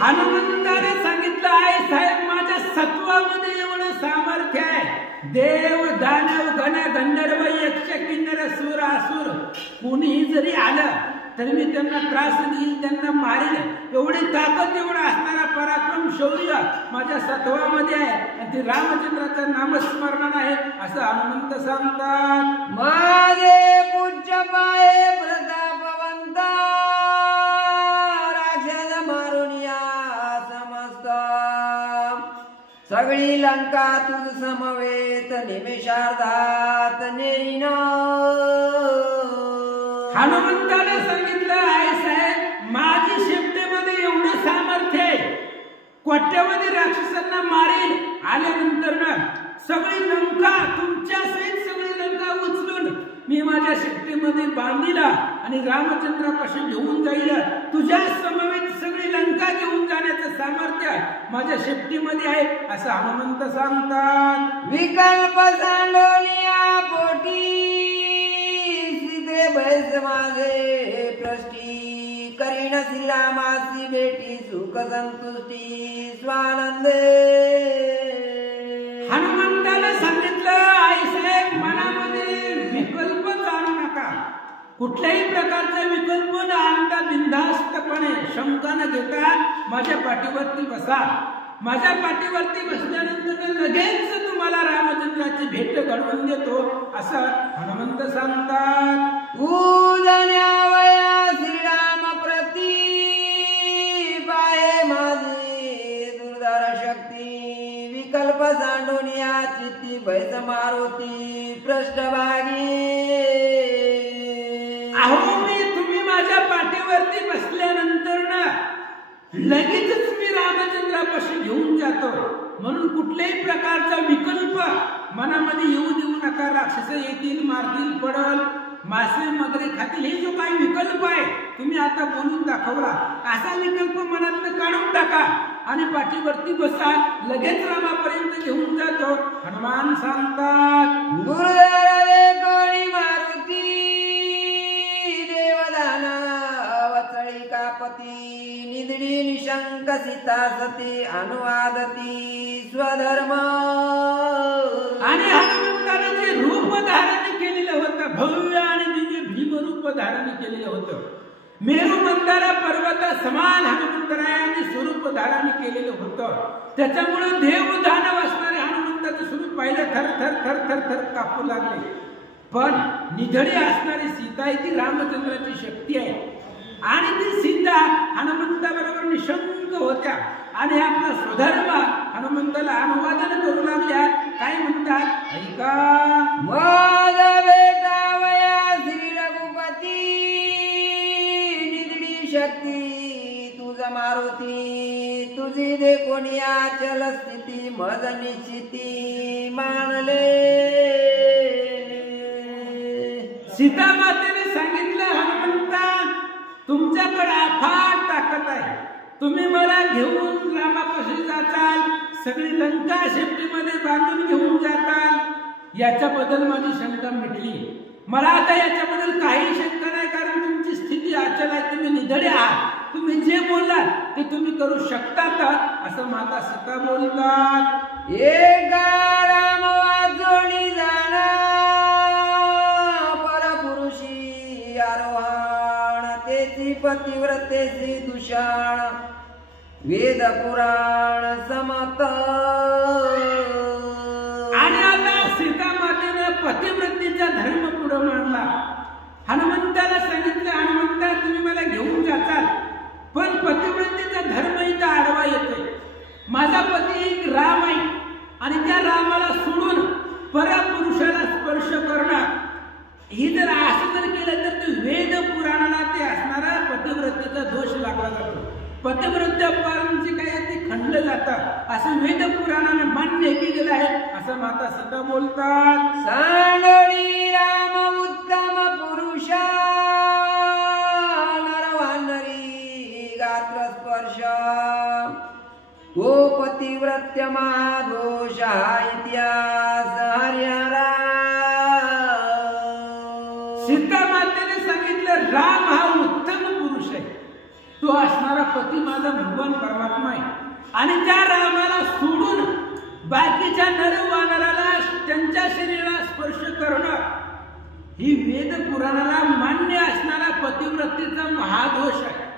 हनुमंताने सांगितलं, आहे साहेब माझ्या सत्वामध्ये एवढं सामर्थ्य आहे. देव दानव गण गंधर्व यक्ष किन्नर सुर असुर कोणीही जरी आलं तरी मी त्यांना त्रास देईल, त्यांना मारेल. एवढी ताकद, एवढा असणारा पराक्रम शौर्य माझ्या सत्वामध्ये आहे. आणि ते रामचंद्राचं नामस्मरण आहे असं हनुमंत सांगतात. माझे पूज्य पाये प्रतापवंता राक्षस मारून या समस्त. सगळी लंका तुझ समवेत निमेषार्धात नेईन. हनुमंताने सांगितलं, आहे साहेब माझी शेपटीमध्ये एवढं सामर्थ्य आहे, कोट्यावधी राक्षसांना मारेल. आल्यानंतर ना सगळी लंका तुमच्या सहित सगळी लंका उचलून मी माझ्या शेपटीमध्ये बांधिला आणि रामचंद्रापाशी घेऊन जाईल. तुझ्या समवेत सगळी लंका घेऊन जाण्याचं सामर्थ्य माझ्या शेपटीमध्ये आहे असं हनुमंत सांगतात. विकल्प सांडोनिया पोटी सीते भैस माझे प्रष्टी. करीन शिला मासी बेटी सुख संतुष्टी स्वानंदे. हनुमंताला सांगितलं, आई साहेब मनामध्ये विकल्प आणू नका. कुठल्याही प्रकारचा विकल्प न आणता बिनधास्तपणे शंका न घेता माझ्या पाठीवरती बसा. माझ्या पाठीवरती बसल्यानंतर लगेच तुम्हाला रामचंद्राची भेट घडवून देतो असं हनुमंत सांगतात. पूजन्यावया श्रीराम प्रती पाये माझी दुर्धर शक्ती. विकल्प सांडोनिया चित्ती भैस मारुती पृष्ठभागी. अहो तुम्ही माझ्या पाठीवरती बसल्यानंतर ना लगेचच मी रामचंद्रापाशी घेऊन जातो. म्हणून कुठल्याही प्रकारचा विकल्प मनामध्ये येऊ देऊ नका. राक्षस येतील, मारतील, पडल, मासे मगरे खातील, हे जो काही विकल्प आहे तुम्ही आता बोलून दाखवला, असा विकल्प मनातनं काढून टाका आणि पाठीवरती बसा. लगेच रामापर्यंत घेऊन जातो. हनुमान सांगतात. दुर्धर कोणी मारुती देवदाना वचळी कापती. निधडी निशंक सीता सती अनुवादती स्वधर्म. आणि हनुमंताने जे रूप धारण केलेलं होतं, भव्य आणि दिव्य भीम रूप धारण केलेलं होतं, मेरू मंदारा पर्वत समान हनुमंतरायांनी स्वरूप धारण केलेलं होतं. त्याच्यामुळे देव दानव असणारे हनुमंताचं स्वरूप पाहिलं थर थर थर थर थर कापू लागले. पण निधडी असणारी सीता ही ती रामचंद्राची शक्ती आहे आणि ती सीता हनुमंताबरोबर निशंक होत्या आणि आपला स्वधर्म हनुमंताला अनुवादन करू लागल्या. काय म्हणतात ऐका. माझा बेटा वया श्री रघुपती निधडी शक्ती तुझ मारुती. तुझी दे कोणी अचल स्थिती मज निश्चिती मानले. सीता मातेने सांगितलं, हनुमंता तुमच्याकडे अफाट ताकद आहे. तुम्ही मला घेऊन रामापाशी जाताल, सगळी लंका शेपटीमध्ये बांधून घेऊन जाताल. याच्याबद्दल माझी शंका मिटली. मला आता याच्याबद्दल काही शंका नाही, कारण तुमची स्थिती अचल आहे, तुम्ही निधडे आहात. तुम्ही जे बोललात ते तुम्ही करू शकतात असं माता सीता बोलतात. एका राम वाजोणी जाणा परपुरुषी आरोहण. तेची पतिव्रतेची दूषण वेद पुराण समत. आणि आता सीता मातेने पतिव्रतेचा धर्म पुढे मांडला. हनुमंताला सांगितलं, हनुमंता तुम्ही मला घेऊन जाताल, पण पतिव्रतेचा धर्म इथं आडवा येतोय. माझा पती एक राम आहे आणि त्या रामाला सोडून परपुरुषाला स्पर्श करणं, ही जर असं जर केलं तर ते वेद पुराणाला ते असणारा पतिव्रतेचा दोष लागला जातो. असं वेद पुराणाने मान्य केलेलं आहे असं माता सीता बोलतात. सांडोळी राम उत्तम पुरुषा नरवानरी गात्र स्पर्श तो पतिव्रत्य महादोष हा इतिहास हरिहरा. सीता मातेने सांगितलं राम हा उत्तम पुरुष आहे, तो असणारा पती माझा भगवान परमात्मा आहे आणि त्या रामाला सोडून बाकीच्या नरवानराला त्यांच्या शरीराला स्पर्श करणं ही वेद पुराणाला मान्य असणारा पतिव्रतेचा महादोष आहे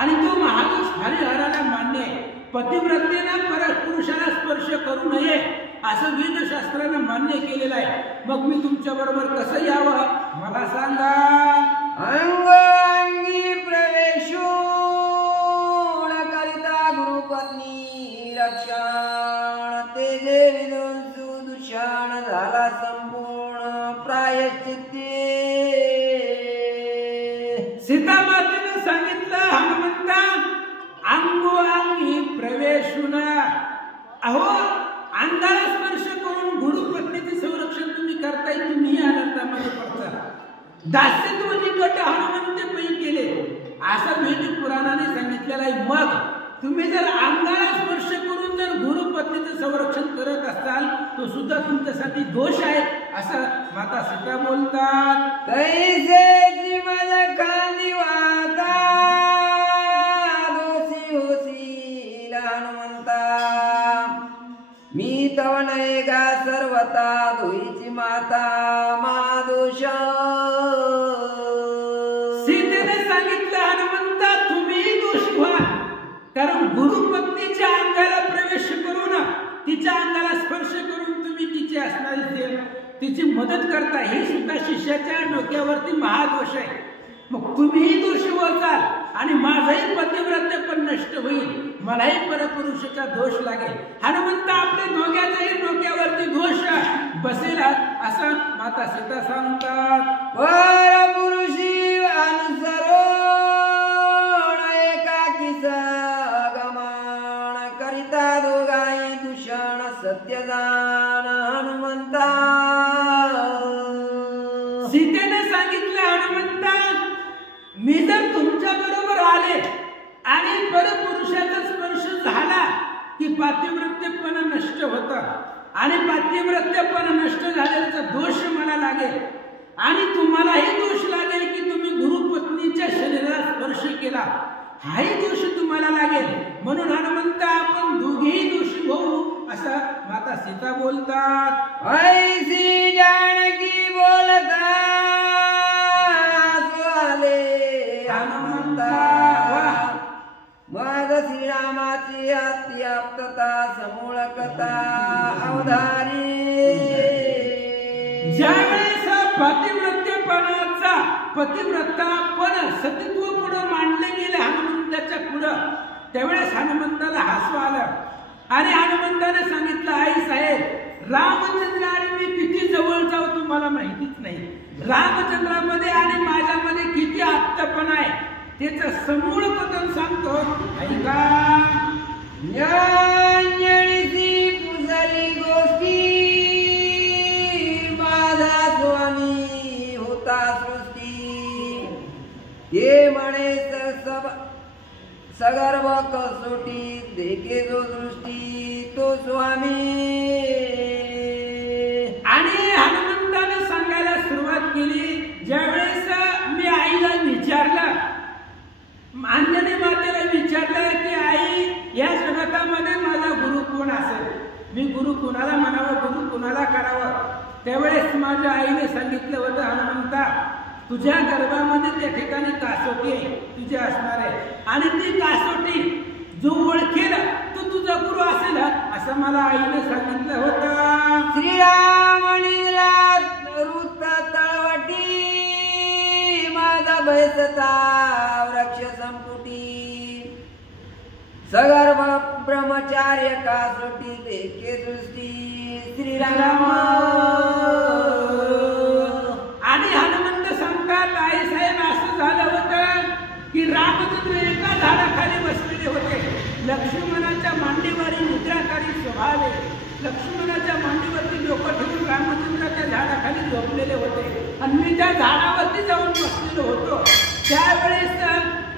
आणि तो महादोष हरिहराला मान्य आहे. पतिव्रतेनं परपुरुषाला स्पर्श करू नये असं वेदशास्त्रानं मान्य केलेलं आहे. मग मी तुमच्या बरोबर कसं यावं मला सांगा. अंगी प्रवेशो करिता गुरुपत्नी रक्षण तेजे विदुंसु दुषण झाला संपूर्ण प्रायश्चित्ते. सीता मातेने सांगितलं हनुमंता अंगोअंगी प्रवेशून अहो अंगाला स्पर्श करून गुरुपत्नीचे संरक्षण तुम्ही करताय, तुम्ही अनर्थामध्ये पडता. दास्यत्व निकट हनुमंत पै केले असं वेद पुराणाने सांगितलेलं आहे. मग तुम्ही जर अंगाला स्पर्श करून जर गुरुपत्नीचं संरक्षण करत असाल तो सुद्धा तुमच्यासाठी दोष आहे असं माता सीता बोलतात. कैसे जीवन खाली वाता दोषी होशील हनुमंता मी तव नयेगा सर्वता धुईची माता महादोष. सीतेने सांगितलं हनुमंता तुम्ही दोषी व्हा, कारण गुरुपत्नीच्या अंगाला प्रवेश करून तिच्या अंगाला स्पर्श करून तुम्ही तिची असणारी तिची मदत करता ही सुद्धा शिष्याच्या डोक्यावरती महादोष आहे. मग तुम्हीही दोषी होताल आणि माझाही पतिव्रत्य पण नष्ट होईल, मलाही परपुरुषाचा दोष लागेल. हनुमंत आपल्या दोघांच्याही डोक्यावरती दोष बसेल असं माता सीता सांगतात. परपुरुषी अनुसरण एकाकीच गमन करिता दोघाही दूषण सत्यदान हनुमंता. सीतेने सांगितलं हनुमंता मी जर तुमच्या बरोबर आले आणि परपुरुषाचा स्पर्श झाला की पातिव्रत्यपणा नष्ट होतं आणि पातिव्रत्यपणा नष्ट झाल्याचा दोष मला लागेल आणि तुम्हालाही दोष लागेल की तुम्ही गुरुपत्नीच्या शरीराला स्पर्श केला, हाही दोष तुम्हाला लागेल. म्हणून हनुमंत आपण दोघेही दोषी होऊ असं माता सीता बोलतात. ऐसी जानकी बोलता हनुमंता मद श्रीरामाची अत्याप्तता समूळकता अवधारी. ज्यावेळेस पतिव्रतापण सतीत्व पुढे मांडले गेले हनुमंताच्या पुढं त्यावेळेस हनुमंताला हसू आलं आणि हनुमंताने सांगितलं आई साहेब रामचंद्र आणि मी किती जवळ जाऊ तुम्हाला माहितीच नाही. रामचंद्रामध्ये आणि माझ्यामध्ये किती आप्तपण आहे त्याचं समूळ कथन सांगतो ऐका. ज्ञानिसी पुसली गोष्टी माझा स्वामी होता सृष्टी हे म्हणे सगर्व कसोटी देखे जो दृष्टी तो स्वामी. आणि हनुमंताने सांगायला सुरुवात केली ज्यावेळेस मी आईला विचारलं, अंजनी मातेला विचारलं की आई या जगतामध्ये माझा गुरु कोण असेल, मी गुरु कुणाला म्हणावं, गुरु कुणाला करावं, त्यावेळेस माझ्या आईने सांगितलं होतं हनुमंता तुझ्या गर्भामध्ये त्या ठिकाणी कासोटी आहे तुझे असणार आहे आणि ती कासोटी जो ओळखेल तो तुझा गुरु असेल असं मला आईने सांगितलं होतं. श्रीरामणीला वृत्त तळवटी माझा भयसता वृक्ष संपुटी सगर्भ ब्रह्मचार्य कासोटी देखे दृष्टी श्रीराम. आणि हनुमंत सांगतात आई साहेब असं झालं होतं की रामचंद्र एका झाडाखाली बसलेले होते, लक्ष्मणाच्या मांडीवर निद्रा पाहिले. लक्ष्मणाच्या मांडीवरती डोकं ठेवून रामचंद्र त्या झाडाखाली झोपलेले होते आणि मी त्या झाडावरती जाऊन बसलेलो होतो. त्यावेळेस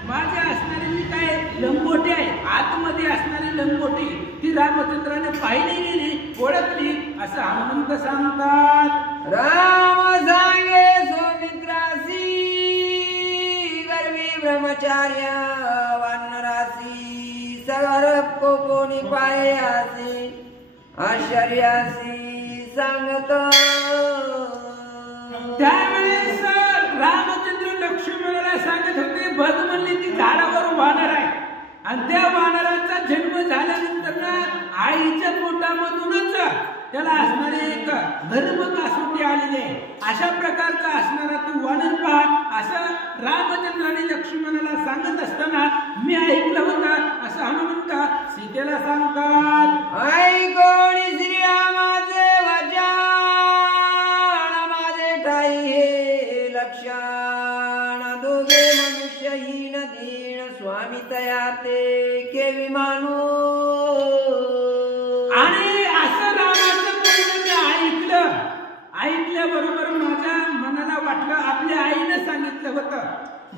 माझे असणारी जी काय लंगोटी आहे, आतमध्ये असणारी लंगोटी, ती रामचंद्राने पाहिली गेली, ओळखली, असं हनुमंत सांगतात. राम सांगे सौमित्रासी गर्वी ब्रह्मचार्य वानरासी सगर कोणी पाये आसी आश्चर्यासी सांगत. त्यावेळेस रामचंद्र लक्ष्मणाला सांगत होते, बघ म्हणले ती झाडावर वानर आहे आणि त्या वानराचा जन्म झाल्यानंतर ना आईच्या पोटामधूनच त्याला असणारी एक गर्भ कासुटी आलेली आहे. अशा प्रकारचा असणारा तू वानर पहा, असं रामचंद्राने लक्ष्मणाला सांगत असताना मी ऐकलं होतं, असं हनुमंत सीतेला सांगतात. ऐकोणी श्रीरामाचे वचन माझे ठाई हे लक्षण दोघे मनुष्यहीन दीन स्वामी तया ते केवी मानू. आणि असं रामाचं बोलणं मी ऐकल्याबरोबर माझ्या मनाला वाटलं, आपल्या आईनं सांगितलं होतं,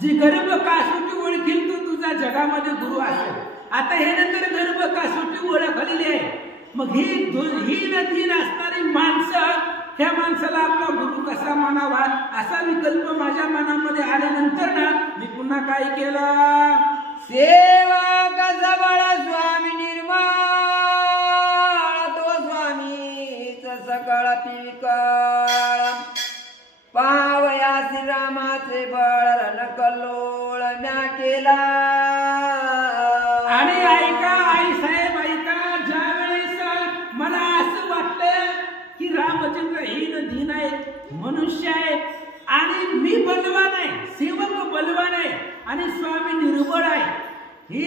जी गर्भ कासोटी ओळखील तो तुझा जगामध्ये गुरु असेल. आता हे नंतर गर्भ कासोटी ओळखलेली आहे. मग ही न तीन असणारी माणसं, त्या माणसाला आपला गुरु कसा मानावा असा विकल्प माझ्या मनामध्ये आल्यानंतर ना मी पुन्हा काय केलं, सेवक जवळ स्वामी निर्मळ तो स्वामीच सकळ पिकळ पावया श्रीरामाचे बळ रणकल्लोळ म्या केला. आणि ऐका आई साहेब ऐका, ज्या वेळेस मला असं वाटलं की रामचंद्र हीन दीन आहेत, मनुष्य आहेत आणि मी बलवान आहे, सेवक बलवान आहे आणि स्वामी निर्बळ आहे, हे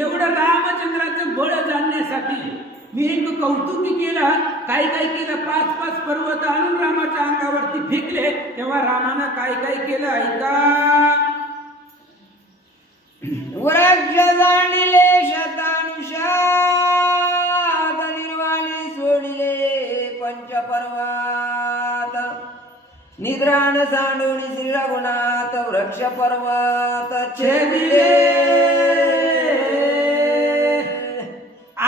एवढं रामचंद्राचं बळ जाणण्यासाठी मी एक कौतुकी केलं. काय केलं, 5 पर्वत आणून रामाच्या अंगावरती फेकले. तेव्हा रामानं काय केलं ऐका, वृक्ष जाणिले शतानुषात निर्वाणी सोडिले पंचपर्वत निद्राण सांडून श्री रघुनाथ वृक्ष पर्वत छेदिले.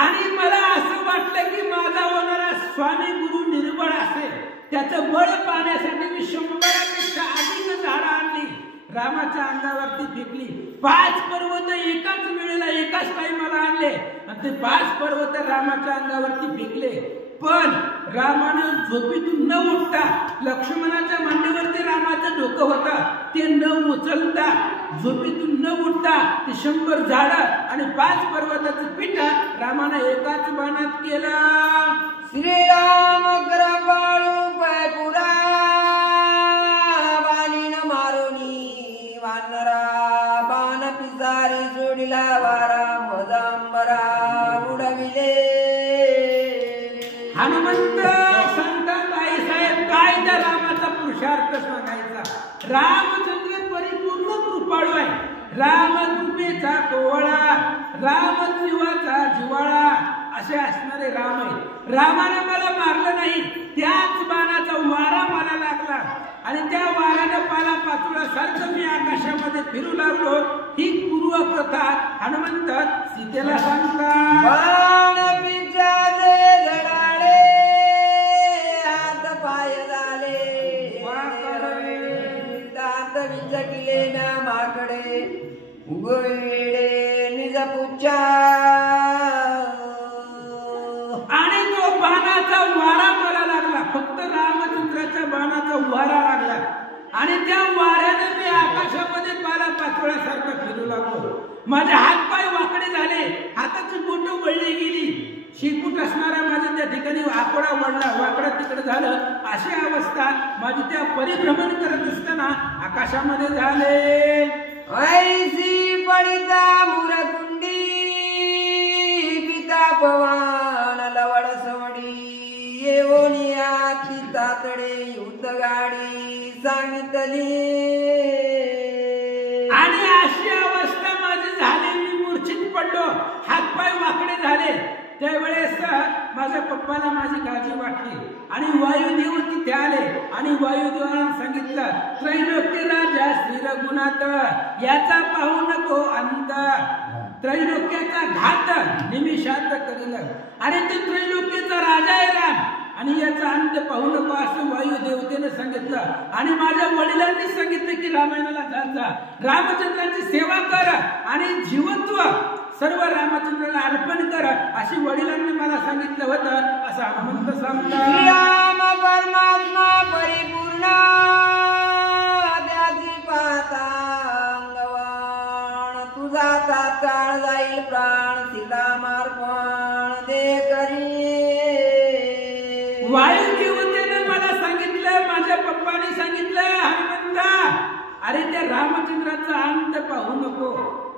आणि मला असं वाटलं की माझा होणारा स्वामी गुरु निर्बळ असेल, त्याचं बळ पाहण्यासाठी मी 100पेक्षा अधिक झाडं आणली, रामाच्या अंगावरती फेकली. 5 पर्वत एकाच वेळेला एकाच टाइमाला आणले आणि ते 5 पर्वत रामाच्या अंगावरती फेकले. पण रामानं झोपेतून न उठता, लक्ष्मणाच्या मांडीवरती रामाचं डोकं होतं, ते न उचलता, झोपेतून न उठता ते 100 झाडं आणि 5 पर्वताचं पीठ रामानं एकाच बाणात केलं. श्रीराम कृपाळू पुरा बाणीन मारुनी वानरा बाण पिसारी सोडिला वारा मदांबरा उडविले. हनुमंत सांगतात आई साहेब, काय त्या रामाचा पुरुषार्थ सांगायचा. रामचंद्र परिपूर्ण कृपाळू आहे, राम कृपेचा कोवळा, राम जीवाचा जिवाळा असे असणारे राम आहे. रामाने मला मारलं नाही, त्याच बाणाचा वारा मला लागला आणि त्या वाऱ्यानं पाला पाचोळा सारखं मी आकाशामध्ये फिरू लागलो. ही पूर्व प्रथा हनुमंत सीतेला सांगतात. बाण पिंजाचे धडाळे हात पाय झाले दात विचकले ना माकडे उघडे निज पुच्चा. आणि तो बाणाचा वारा मला लागला, फक्त रामचंद्राच्या बाणाचा वारा लागला आणि त्या वाऱ्याने मी आकाशामध्ये पाला पाचोळ्यासारखं फिरू लागलो. माझे हातपाय वाकडे झाले, हाताची बोटं वळली गेली, शेपूट असणारा माझ्या त्या ठिकाणी आकडा वळला, वाकडा तिकडे झालं. अशी अवस्था माझी त्या परिभ्रमण करत असताना आकाशामध्ये झाले. ऐसी पडिता मुरकुंडी पिता पवान लवड सवडी येवोनिया तातडे युद्ध गाडी सांगितली. आणि अशी अवस्था माझी झाली, मी मूर्छित पडलो, हातपाय वाकडे झाले. त्यावेळेस माझ्या पप्पाला माझी काळजी वाटली आणि वायुदेव तिथे आले आणि वायुदेवाने सांगितलं, त्रैलोक्य राजा श्री रघुनाथ याचा पाहू नको अंत, त्रैलोक्याचा घात निमिषात करील. अरे ते त्रैलोक्याचा राजा आहे राम आणि याचा अंत पाहू नको असं वायुदेवतेने सांगितलं. आणि माझ्या वडिलांनी सांगितलं की रामायणाला जा, रामचंद्राची सेवा कर आणि जीवत्व सर्व रामचंद्राला अर्पण कर अशी वडिलांनी मला सांगितलं होतं असं हनुमंत सांगतात. राम परमात्मा परिपूर्ण त्याची पाहता अंगवाण, तुझा तात्काळ जाईल प्राण सीतामार्पण दे करी. वायुदेवतेने मला सांगितलं, माझ्या पप्पाने सांगितलं, हनुमंता अरे त्या रामचंद्राचा अंत पाहू नको,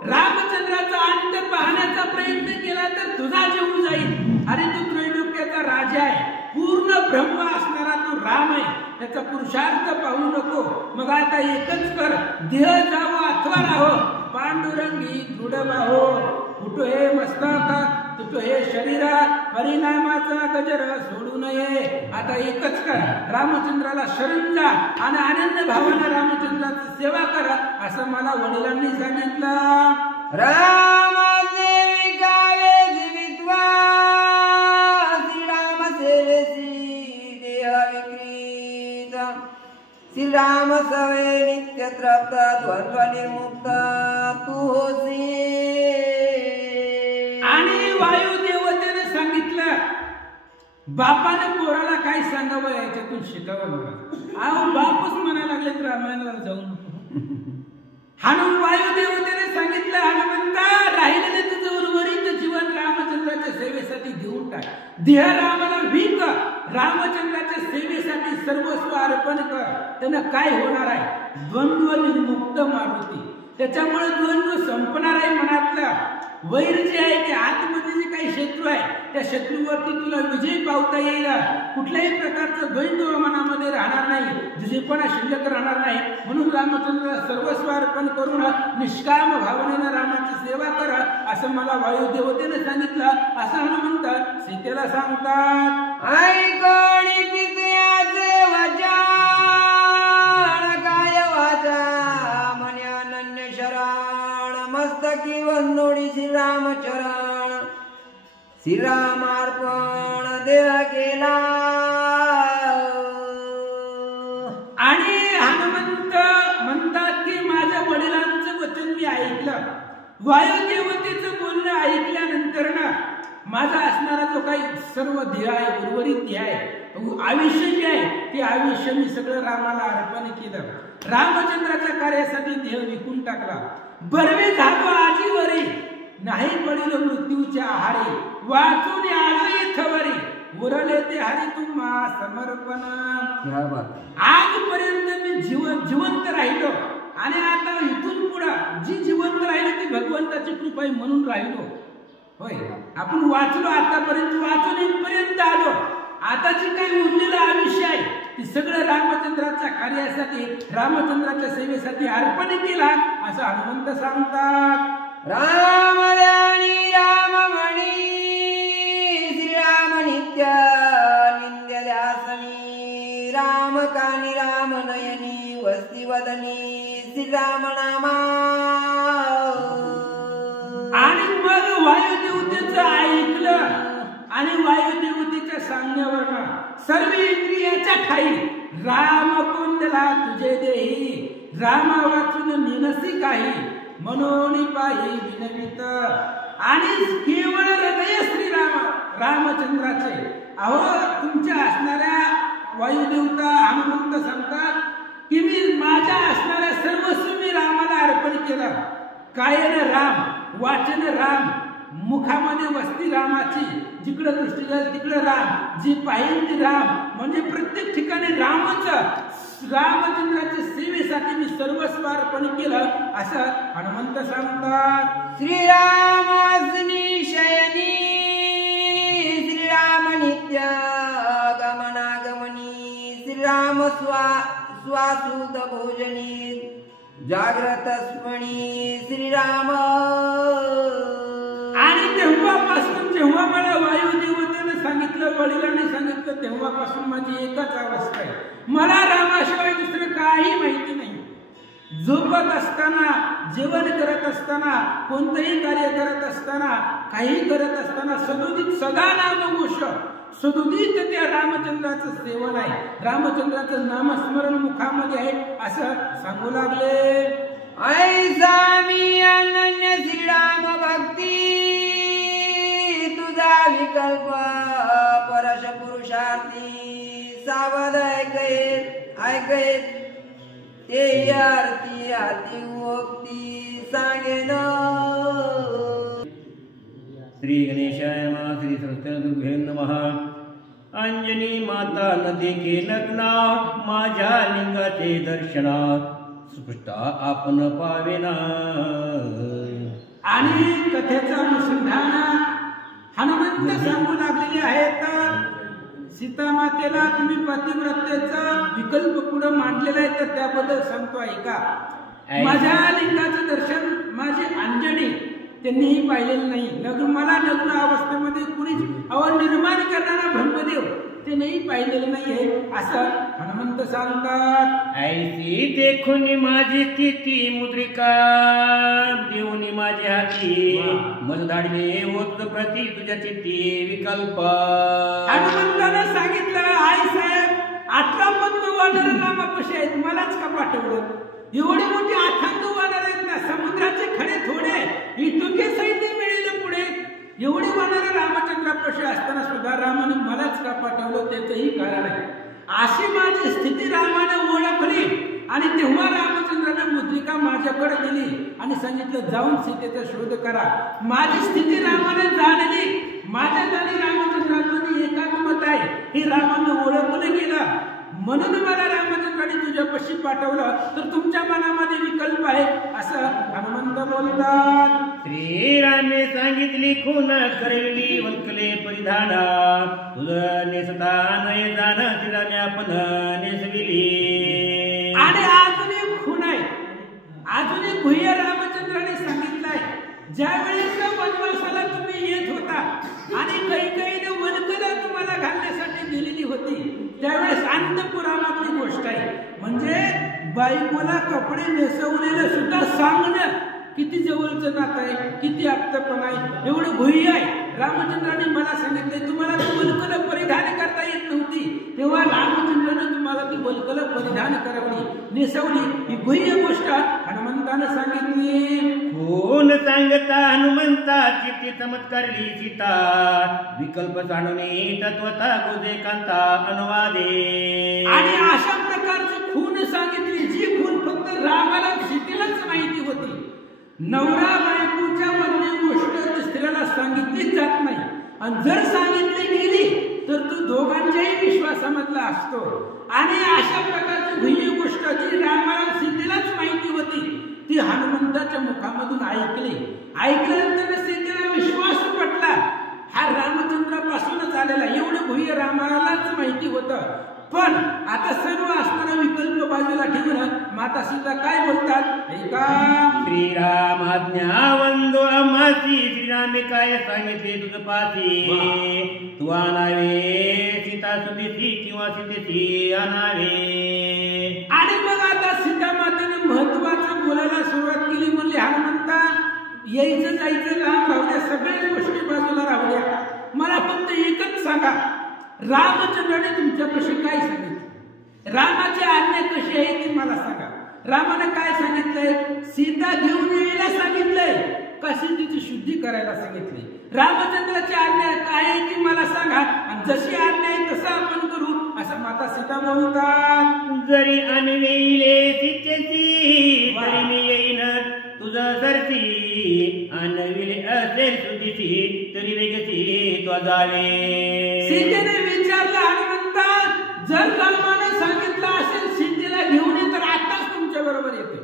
रामचंद्राचा अंत पाहण्याचा प्रयत्न केला तर तुझा जीव जाईल. अरे तू त्रैलोक्याचा राजा आहे, पूर्ण ब्रह्म असणारा तू राम आहे, त्याचा पुरुषार्थ पाहू नको. मग आता एकच कर, देह जावो अथवा राहो, पांडुरंगी दृढ बाहो, कुठं हे मस्तक तुझं हे शरीरा, परिणामाचा गजर सोडू नये. आता एकच कर, रामचंद्राला शरण जा आणि आनंद भावाने रामचंद्राची सेवा कर असं मला वडिलांनी सांगितलं. राम देविकावे जीवित्वा श्रीराम सेवेसी देह विक्रीत, श्रीराम सवे नित्य तृप्त द्वंद्व निर्मुक्त तू होसी. आणि वायुदेवतेने सांगितलं, बापाने पोराला काय सांगावं याच्यातून शिकावं मला. अहो बापच म्हणायला लागले तर रामायणाला जाऊ नको. वायुदेवतेने सांगितलं, हनुमंता राहिलेले तुझं उर्वरित जीवन रामचंद्राच्या सेवेसाठी देऊन टाक, देह रामाला विक, रामचंद्राच्या सेवेसाठी सर्वस्व अर्पण कर. त्यानं काय होणार आहे, द्वंद्व निर्मुक्त मारुती, त्याच्यामुळे द्वंद्व संपणार आहे. मनातलं वैर जे आहे ते आतमध्ये जे काही शत्रू आहे त्या शत्रूवरती तुला विजय पावता येईल. कुठल्याही प्रकारचं द्वंद्व मनामध्ये राहणार नाही, दुजेपणा शिल्लक राहणार नाही. म्हणून रामचंद्र सर्वस्व अर्पण करून निष्काम भावनेनं रामाची सेवा कर असं मला वायुदेवतेने सांगितलं असं हनुमंत सीतेला सांगतात. ऐकणी पित्याचे वचन काय वाचा म्हणे अनन्य शरण, मस्तकी वंदोडी श्रीराम चरण, श्रीरामार्पण देह केला. आणि हनुमंत म्हणतात की माझ्या वडिलांचं वचन मी ऐकलं, वायुदेवतेचं बोलणं ऐकल्यानंतर ना माझा असणारा जो काही सर्व ध्येय आहे, उर्वरित ध्येय आहे, आयुष्य जे आहे ते आयुष्य मी सगळं रामाला अर्पण केलं. रामचंद्राच्या कार्यासाठी देह विकून टाकला. बर्वे झालो आजीवरी, नाही पडिल मृत्यूच्या आहारी, वाचून आलो येथवरी, उरले ते हरी तुम्हा समर्पण. आजपर्यंत मी जिवंत राहिलो आणि आता इथून पुढं जी जिवंत राहिली ती भगवंताची कृपा आहे म्हणून राहिलो. होय, आपण वाचलो, आतापर्यंत वाचून इथपर्यंत आलो. आता जे काही उरलेलं आयुष्य आहे ते सगळं रामचंद्राच्या कार्यासाठी, रामचंद्राच्या सेवेसाठी अर्पण केला असं हनुमंत सांगतात. राम राणी राम मणी श्रीराम नित्य निंद्य ध्यासनी, राम कानी राम नयनी वस्ती वदनी श्रीराम नामा. आणि मग वायुदेवतेचं ऐकलं आणि वायुदेवतेच्या सांगण्यावर सर्व इंद्रियाच्या ठाई राम कोंडला तुझे देही, रामा वाचून निनसी काही मनोनी पाही विनवित. आणि केवळ हृदय श्रीराम रामचंद्राचे. अहो तुमच्या असणाऱ्या वायुदेवता हनुमंत सांगतात की मी माझ्या असणाऱ्या सर्वस्व मी रामाला अर्पण केलं. कायन राम, वाचन राम, मुखामध्ये वस्ती रामाची, जिकडं दृष्टी जाईल तिकडं राम, जी पाहिजे ती राम, म्हणजे प्रत्येक ठिकाणी रामच. रामचंद्राच्या सेवेसाठी मी सर्वस्व अर्पण केलं असं हनुमंत सांगतात. श्रीरामासनी शयनी श्रीराम नित्य गमनागमनी, श्रीराम स्वासूत भोजनी जाग्रत स्मणी श्रीराम. आणि तेव्हापासून जेव्हा मला वायुदेवतेने सांगितलं, वडिलांनी सांगितलं, तेव्हापासून माझी एकच अवस्था आहे, मला रामाशिवाय दुसरं काही माहिती नाही. झोपत असताना, जेवण करत असताना, कोणतंही कार्य करत असताना, काही करत असताना सदोदित सदा नामघोष, सदोदित त्या रामचंद्राचं सेवन आहे, रामचंद्राचं नामस्मरण मुखामध्ये आहे असं सांगू लागले. ऐसा मी अनन्य श्रीराम भक्ती, तुझा विकल्प परश पुरुषार्थी, सावध ऐकत ते आरती आती मुक्ती सांगेन. श्री गणेशाय नमः. श्री सरस्वती नमः. अंजनी माता न देखे नग्ना, माझ्या लिंगाचे दर्शना, सुपृष्टा आपण पावेना. आणि कथेचं अनुसंधान हनुमंत सांगू लागलेले आहेत. सीता मातेला तुम्ही पतिव्रतेचा विकल्प पुढे मांडलेला आहे, तर त्याबद्दल सांगतो ऐका. माझ्या लिंगाचं दर्शन माझे अंजनी त्यांनीही पाहिलेलं नाही. मला नग्न अवस्थेमध्ये कुणीच निर्माण करणारा ब्रह्मदेव ते नाही पाहिलेलं नाहीये असं हनुमंत सांगतात. ऐसी देखून माझी स्थिती मुद्रिका, देऊनी माझ्या हाती, मन धाडले होत प्रति तुझ्या चित्ती विकल्प. हनुमंतानं सांगितलं, आई साहेब 18 पद्म वानर रामापाशी आहेत, मलाच का पाठवलं? एवढे मोठे अथांग वानर आहेत ना, समुद्राचे खडे थोडे, इतके सैन्य मिळेल पुढे, एवढे वानर रामचंद्रापाशी असताना सुद्धा रामाने मलाच का पाठवलं त्याचंही कारण आहे. अशी माझी स्थिती रामाने ओळखली आणि तेव्हा रामचंद्राने मुद्रिका माझ्याकडे दिली आणि सांगितलं जाऊन सीतेचा शोध करा. माझी स्थिती रामाने जाणली, माझ्यात आणि रामचंद्रामध्ये एकात्मत आहे हे रामाने ओळखलं गेलं, म्हणून मला रामचंद्राने तुझ्यापाशी पाठवलं, तर तुमच्या मनामध्ये विकल्प आहे असं हनुमंत बोलतात. श्रीरामे सांगितली खून करविली वंकले परिधाना, तुझं नेसता नये जाण श्रीरामे आपण नेसविली. आणि अजून एक खूण आहे, अजून एक गुह्य रामचंद्राने सांगितलंय. ज्यावेळेस वनवासाला तुम्ही येत होता आणि कैकेयीने वनकला तुम्हाला घालण्यासाठी दिलेली होती, त्यावेळेस अंतपुरामधली गोष्ट आहे. म्हणजे बायकोला कपडे नेसवलेलं सुद्धा सांगणं किती जवळचं नातं आहे, किती आप्तपण आहे, एवढं गुह्य आहे. रामचंद्राने मला सांगितले तुम्हाला ती वल्कल परिधान करता येत नव्हती, तेव्हा रामचंद्राने तुम्हाला ती वल्कल परिधान करावली, नेसवली. ही गुह्य गोष्ट हनुमंतानं सांगितली. कोण सांगता हनुमंता चित्ती चमत्कारली सीता, विकल्प जाणवणे तत्वता गोजे कांता अनुवादे. आणि अशा प्रकारची खून सांगितली, जी खून फक्त रामाला सीतेलाच माहिती होती. नवरा बायकोच्या मधली गोष्ट स्त्रीला सांगितलीच जात नाही, आणि जर सांगितली गेली तर तो दोघांच्याही विश्वासामधला असतो. आणि अशा प्रकारची गुह्य गोष्ट जी रामाला सीतेलाच माहिती होती ती हनुमंताच्या मुखामधून ऐकली. ऐकल्यानंतर सीतेला विश्वास पटला, हा रामचंद्रापासूनच आलेला, एवढं गुह्य रामालाच माहिती होतं. पण आता सर्व असताना विकल्प बाजूला ठेवून माता सीता काय बोलतात ऐका. श्रीराम आज्ञा वंदो अमासी, श्रीरामे काय सांगितले तुझ पासी, तू आणावे सीता सुतीसी किंवा सीतेसी आणावे. आणि मग आता सीता मातेने महत्वाचं बोलायला सुरुवात केली. म्हणले हनुमंता यायचं जायचं लांब राहू द्या, सगळ्या गोष्टी बाजूला राहू द्या, मला फक्त एकच सांगा, रामचंद्राने तुमच्यापाशी काय सांगितलं, रामाची आज्ञा कशी आहे ती मला सांगा. रामाने काय सांगितलंय, सीता घेऊन यायला सांगितलंय का सीतेची शुद्धी करायला सांगितली. रामचंद्राची आज्ञा काय आहे ती मला सांगा, आणि जशी आज्ञा आहे तसं आपण करू असं माता सीता बोलतात. जरी अनवेले सीतेची तरी मी येईन तुझं सरती, अनविले असेल तुझीची तरी वेगची तो जावे. सीतेने विचारलं हनुमंता, जर रामाने सांगितलं असेल सीतेला घेऊन ये तर आताच तुमच्या बरोबर येते,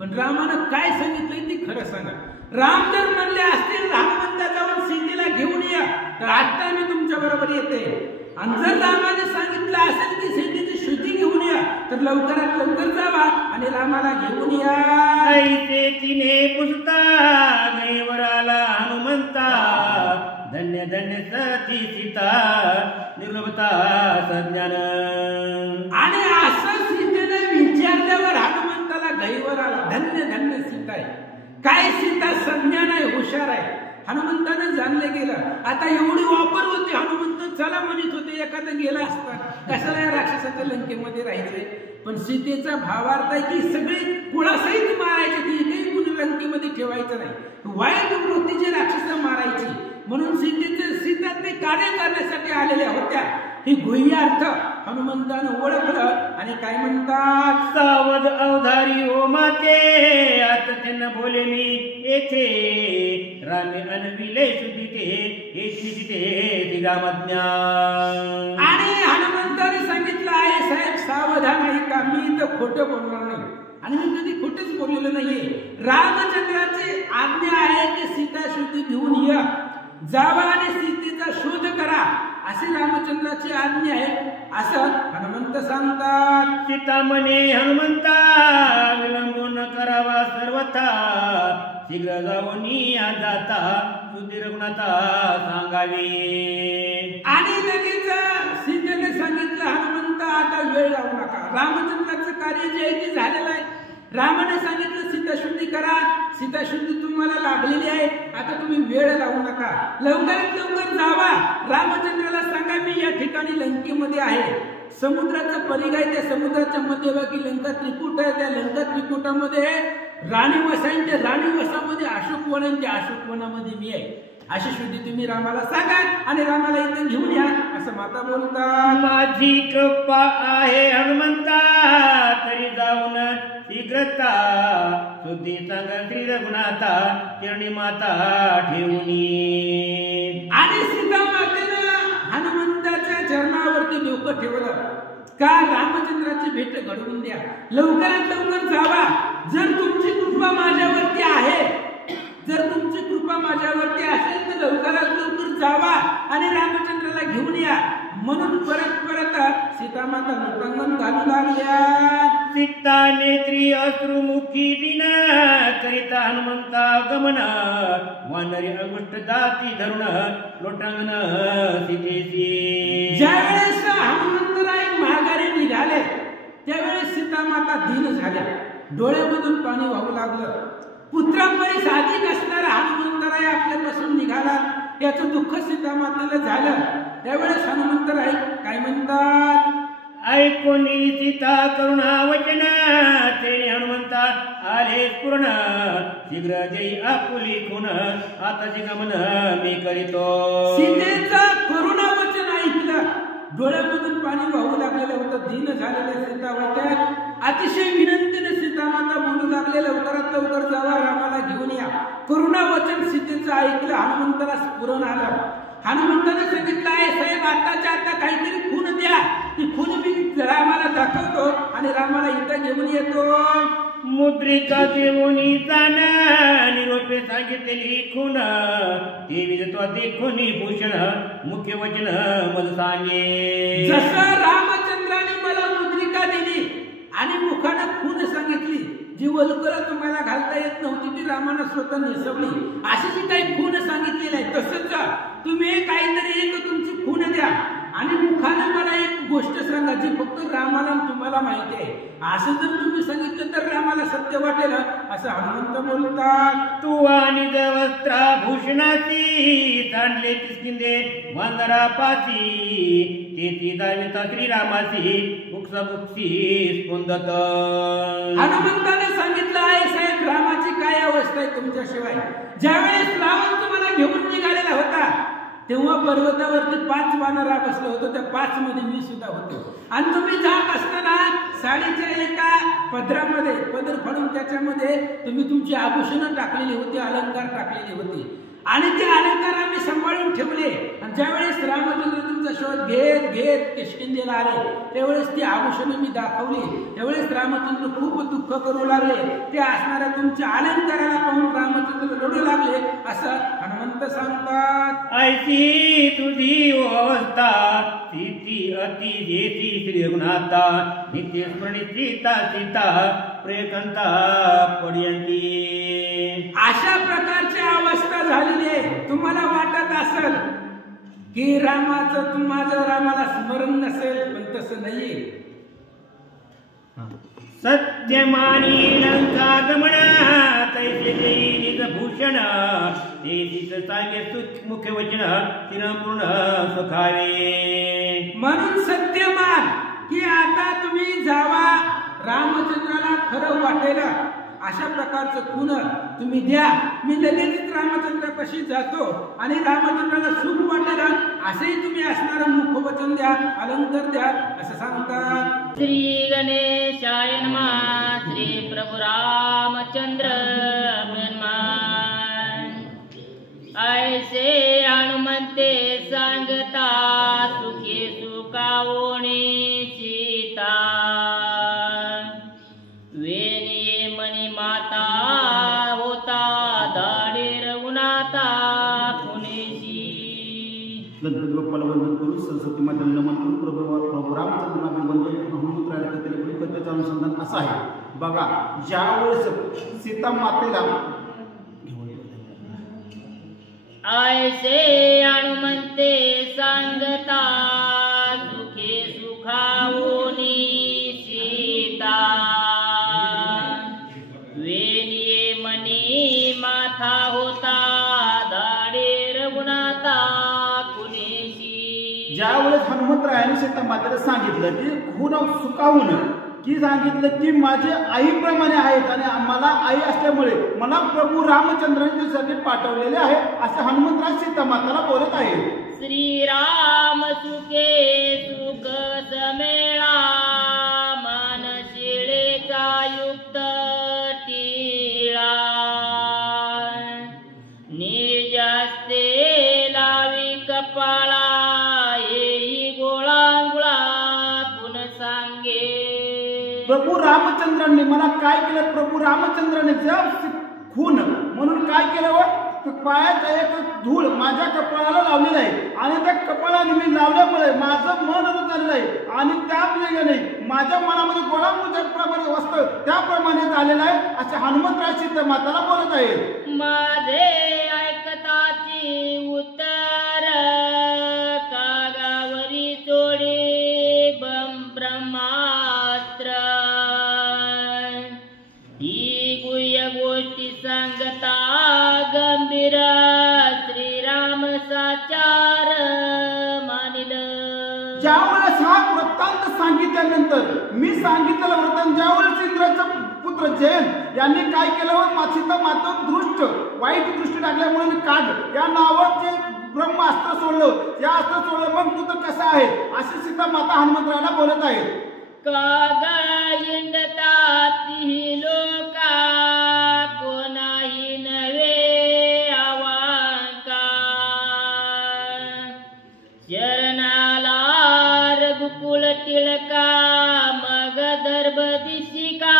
पण रामानं काय सांगितलंय ती खरं सांगा. राम जर म्हणले असतील हनुमंता जाऊन सीतेला घेऊन या तर आता मी तुमच्या बरोबर येते, आणि जर रामाने सांगितलं असेल की सीतेची शुद्धी घेऊन या तर लवकरात लवकर जावा आणि रामाला घेऊन या. ऐसे तिने पुसता गैवर आला हनुमंता, धन्य धन्य धन्य सती सीता निर्लभता सज्ञान. आणि असं सीतेने विचारल्यावर हनुमंताला गैवर आला. धन्य धन्य सीता आहे. काय सीता संज्ञान आहे, हुशार आहे. हनुमंतानं जाणले गेलं. आता एवढी वापर होते, हनुमंत चला म्हणत होते, एखादं गेला असता कशाला या राक्षसाच्या लंकेमध्ये राहायचंय. पण सीतेचा भावार्थ आहे की सगळी कुळासहित मारायची, ती एकही कुणी लंकेमध्ये ठेवायचं नाही. वाईट वृत्तीची राक्षस मारायची. म्हणून सीता ते कार्य करण्यासाठी आलेल्या होत्या. ही गुह्य अर्थ हनुमंतानं ओळखलं आणि काय म्हणतात, सावध अवधारी ओ माते आता त्यांना बोले मी येथे रामे अनविले सुदिते येथे रामज्ञान. आणि हनुमंताने सांगितलं आहे साहेब सावधान आहे का, मी तर खोटं बोलणार नाही आणि मी कधी खोटंच बोललेलं नाहीये. रामचंद्राची आज्ञा आहे की सीता शुद्धी घेऊन या, जावा आणि सीतेचा शोध करा, अशी रामचंद्राची आज्ञा आहे असं हनुमंत सांगतात. सीता म्हणे हनुमंता विलंब न करावा सर्वथा शीघ्र जाऊनी जाता सुधीर गुणाता सांगावे. आणि लगेच सीतेने सांगितलं हनुमंता आता वेळ लावू नका. रामचंद्राचं कार्य जे आहे ते झालेलं आहे. रामाने सांगितलं सीताशुद्धी करा, सीताशुद्धी तुम्हाला लागलेली आहे, आता तुम्ही वेळ लावू नका, लवकरात लवकर जावा. रामचंद्राला सांगा मी या ठिकाणी लंकेमध्ये आहे. समुद्राचं परिघ आहे, त्या समुद्राच्या मध्यभागी लंका त्रिकूट आहे. त्या लंका त्रिकुटामध्ये राणीवस आहे, त्या राणीवसामध्ये अशोकवन आहे, त्या अशोकवनामध्ये मी आहे. अशी शुद्धी तुम्ही रामाला सांगा आणि रामाला इथे घेऊन या असं माता बोलतात. माझी कृपा आहे हनुमंता तरी जाऊन शीघ्रता शुद्धी सांग श्री रघुनाथा चरणी माता ठेवणी. आणि सीता मातेनं हनुमंताच्या चरणावरती डोकं ठेवलं का रामचंद्राची भेट घडवून द्या, लवकरात लवकर जावा. जर तुमची कृपा माझ्यावरती आहे, जर तुमची कृपा माझ्यावरती असेल तर लवकरात लवकर जावा आणि रामचंद्राला घेऊन या. म्हणून परत सीतामाता लोटांगण घालू लागल्या. सीता नेत्री अश्रुमुखी दिन करिता हनुमंता गमन वानरी अगुष्ट दाती धरुण लोटांगण सीतेशी. ज्यावेळेस हनुमंतराय माघारी निघाले त्यावेळेस सीतामाता दीन झाल्या, डोळ्यामधून पाणी वाहू लागलं. पुत्रांपरी साधिक असणारा हनुमंतराय आपल्यापासून निघाला, याचं दुःख सीतामातेला झालं. त्यावेळेस हनुमंतराय काय म्हणतात, ऐकोनी सीता करुणा वचन ते हनुमंता आले पूर्ण शीघ्र देई आपुली खून आताचे गमन मी करीतो. सीतेचं करुणा वचन ऐकलं, डोळ्यामधून पाणी वाहू लागलेलं होतं. दीन झालेल्या सीता होत्या. अतिशय विनंतीने सीतामाता बोलू लागले, लवकरात लवकर जावा, रामाला घेऊन या. करुणा वचन सीतेचं ऐकलं, हनुमंताला स्फुरण आलं. हनुमंताने सांगितलं आहे साहेब आताच्या आता काहीतरी खून द्या, ती खून मी रामाला दाखवतो आणि रामाला इथं घेऊन येतो. मुद्रिका देवोनी जाण निरोपे सांगितलेली खून ते विजत्वा देखोनी भूषण मुख्य वचन मज सांगे. जसं रामचंद्राने मला मुद्रिका दिली आणि मुखानं खून सांगितली, जी वल्कर तुम्हाला घालता येत नव्हती ती रामानं स्वतः नेसवली, अशी जी काही खून सांगितलेली आहे तसंच तुम्ही काहीतरी एक तुमची खून द्या आणि मुखानं मला एक गोष्ट सांगा जी फक्त रामाला तुम्हाला माहिती आहे. असं जर तुम्ही सांगितलं तर रामाला सत्य वाटेल असं हनुमंत बोलतात. तू आणि वस्त्राभूषणाची सांडले किसकिंदे वानरापासी तेथी दाविता श्रीरामासी बुक्सा बुक्सी स्पंदत. हनुमंताने सांगितलं आहे साहेब रामाची काय अवस्था आहे तुमच्याशिवाय. ज्यावेळेस रावण तुम्हाला घेऊन निघालेला होता तेव्हा पर्वतावरती 5 वानरा बसले होते, त्या 5 मध्ये मी सुद्धा होतो. आणि तुम्ही जात असताना साडीच्या एका पदरामध्ये पदर फाडून त्याच्यामध्ये तुम्ही तुमची आभूषणं टाकलेली होती, अलंकार टाकलेले होते आणि ते अलंकार आम्ही सांभाळून ठेवले. आणि ज्यावेळेस रामचंद्र तुमचा शोध घेत घेत किष्किंधेला आले त्यावेळेस ती आभूषणं मी दाखवली. त्यावेळेस रामचंद्र खूप दुःख करू लागले. ते असणाऱ्या तुमच्या अलंकाराला पाहून रामचंद्र रडू लागले असं हनुमंत सांगतात. ऐसी तुझी अवस्था स्थिती अति जेती श्री रघुनाथा नित्य स्मरणी सीता सीता प्रेकंता पड्यंती. अशा प्रकारची अवस्था झालेली आहे. तुम्हाला वाटत असेल की रामाचं तू माझं रामाला स्मरण नसेल, पण तसं नाहीये. सत्यमानी लंका गमन तैसे निज भूषण ते तिच सांगे सुख मुख्य वचन तिन पूर्ण सुखावे. म्हणून सत्यमान की आता तुम्ही जावा, रामचंद्राला खरं वाटेल अशा प्रकारचं खून तुम्ही द्या. मी लगेच रामचंद्रापाशी जातो आणि रामचंद्राला सुख वाटेल असेही तुम्ही असणारं मुखवचन द्या, अलंकार द्या असं सांगतात. श्री गणेशाय नमः. श्री प्रभु रामचंद्र हनुमान ऐसे हनुमंते सांगता सुखे सुखावोनी सीता. वेणी मणी माता होता दाढे रघुनाथा पुणेशी. गणपती बाप्पाला वंदन करून सरस्वती मातेला नमन करून प्रभू रामचंद्रांना वंदन करून हनुमंतराला कथेचं अनुसंधान असं आहे. बघा, ज्यावेळेस सीता मातेला ऐसे हनुमंते सांगता सुखे सुखावोनी सीता. वेणी मणी माथा होता दाढे रघुनाथा पुणेशी. ज्यावेळेस हनुमंतरायाने सीता मातेला सांगितलं की खून सुखावून की सांगितलं की माझे आईप्रमाणे आहेत आणि मला आई असल्यामुळे मला प्रभू रामचंद्राने तुझ्यासाठी पाठवलेले आहे असे हनुमंतराय सीता माताला बोलत आहे. श्रीराम सुखे सुख समेळा मन शिळेचा युक्त टिळा. निज हस्ते लावी कपाळा येई गोळांगुळा पुन सांगे. प्रभू रामचंद्रांनी मला काय केलं, प्रभू रामचंद्राने खून म्हणून काय केलं व पायाचा एक धूळ माझ्या कपाळाला लावलेला आहे आणि त्या कपाळाने मी लावल्यामुळे माझं मन चाललं आहे आणि त्यामुळे माझ्या मनामध्ये गोळांप्रमाणे वस्त्र त्याप्रमाणे झालेलं आहे असे हनुमंतराय सीता माताला बोलत आहे. माझे ऐकताची उत्तर कागावरी चोडी ब्रह्मास्त्र. ही गुह्य गोष्टी सांगता गंभीर श्रीराम साचार मानिल. ज्यावेळेस हा वृत्तांत सांगितल्यानंतर मी सांगितलेलं वृत्तांत ज्यावेळेस इंद्राचा पुत्र जयंत यांनी काय केलं, सीता माता दृष्ट वाईट दृष्टी टाकल्यामुळे काग या नावाचे ब्रह्मास्त्र सोडलं. या अस्त्र सोडलं मग तू तर कसं आहे अशी सीता माता हनुमंतरायाला बोलत आहे. कागा इंडतात ही लोका कोणाही नवे आवांका. शरणाला रघुकुल टिळका मग दर्भ दिशिका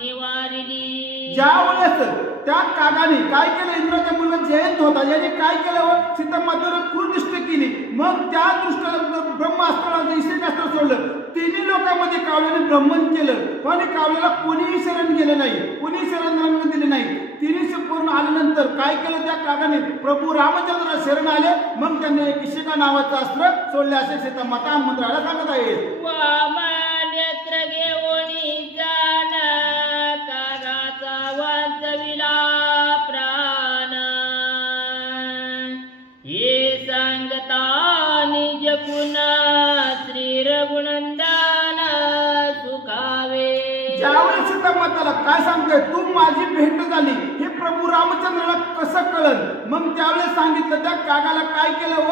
निवारिली. ज्यावेळेस त्या कागाने काय केलं, इंद्राचा मुलगा जयंत होता याने काय केलं, सीता मातेवर क्रूर दृष्टी केली. मग त्या दृष्टीला ब्रह्मास्त्राला इष्टिकास्त्र सोडलं. तिन्ही लोकांमध्ये कावल्याने ब्रह्मन केलं पण कावल्याला कोणीही शरण गेलं नाही, कोणी शरण दिले नाही. तिन्ही पूर्ण आल्यानंतर काय केलं, त्या कागाने प्रभू रामचंद्र शरण आले. मग त्यांनी इशिका नावाचं अस्त्र सोडले असे सीता माता हनुमंतरायाला सांगत आहे. नेत्र घेऊनी जाण कागाचा वांचविला प्राण. हे सांगता निज पुन्हा श्री रघुनंदन सुखावे. ज्यावेळी सीता माताला काय सांगतोय, तू माझी भेट झाली हे प्रभू रामचंद्राला कसं कळलं. मग त्यावेळेस सांगितलं त्या कागाला काय केलं व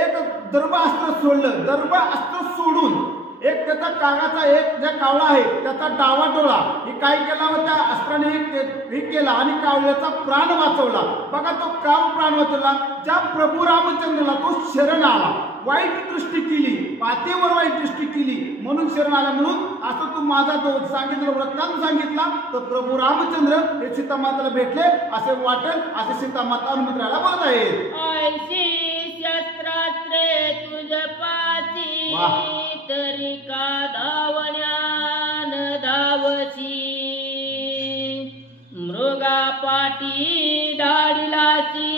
एक दर्भास्त्र सोडलं. दर्भास्त्र सोडून एक त्याचा कागाचा एक ज्या कावळा आहे त्याचा डावा डोळा हे काय केला व त्या अस्त्राने हे केला आणि कावळ्याचा प्राण वाचवला. बघा तो काव प्राण वाचवला. ज्या प्रभू रामचंद्राला तो शरण आला, वाईट दृष्टी केली, पातेवर वाईट दृष्टी केली म्हणून शरण आला. म्हणून असं तू माझा तो सांगितलं वृत्तांत सांगितला तर प्रभू रामचंद्र हे सीता माताला भेटले असे वाटेल असे सीता माता हनुमंतरायाला बोलत आहेत. ऐशी शस्त्रास्त्रे तुझ पाची तरी का धावण्यान धावशी. मृगा पाटी धाडिलासी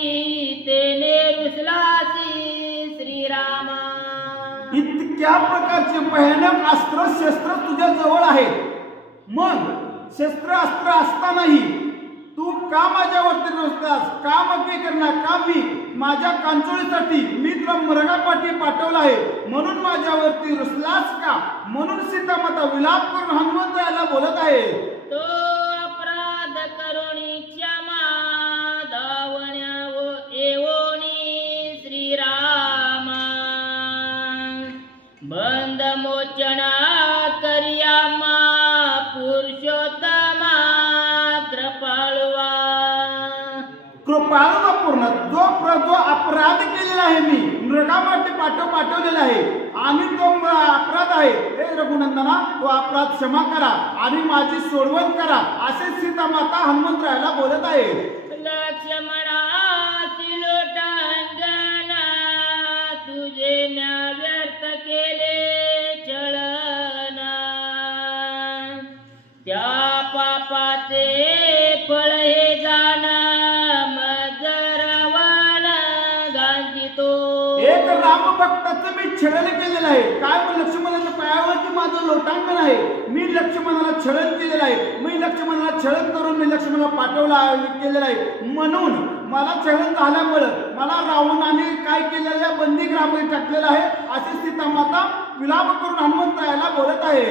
तेने रुसलासी त्या प्रकारचे भयानक अस्त्र शस्त्र तुझ्या जवळ आहेत. मग शस्त्र अस्त्र असतानाही तू का माझ्यावरती रुसलास? का मग काय करणार? का मी माझ्या कांचोळीसाठी मी तुला मृगापाठी पाठवला आहे म्हणून माझ्यावरती रुसलास का? म्हणून सीता माता विलाप करून हनुमंताला बोलत आहे. तो अपराध करुणी क्षमा धावण्यावर येवोनी श्रीरामा बंद मोचना करिया मा पुरुषोत्तमा कृपाळवा. कृपाळू पूर्ण जो अपराध केलेला आहे मी मृगापाठी पाठवलेला आहे आणि तो अपराध आहे हे रघुनंदना तो अपराध क्षमा करा आणि माझी सोडवण करा असे सीता माता हनुमंतरायाला बोलत आहे. लक्ष्मणा लोटांगणा तुझे म्या व्यर्थ केले चळना त्या पापाचे फळ हे जाणा मजरवान गांजितो. एक रामभक्ताचं मी छळन केलेलं आहे. काय पण लक्ष्मणाच्या पायावरती माझं लोटांगण आहे. मी लक्ष्मणाला छळन केलेलं आहे. मी लक्ष्मणाला छळन करून मी लक्ष्मणाला केलेलं आहे. म्हणून मला छळन झाल्यामुळं मला रावणाने काय केलेल्या बंदीगृहामध्ये टाकलेलं आहे असे सीता माता विलाप करून हनुमंतरायाला बोलत आहे.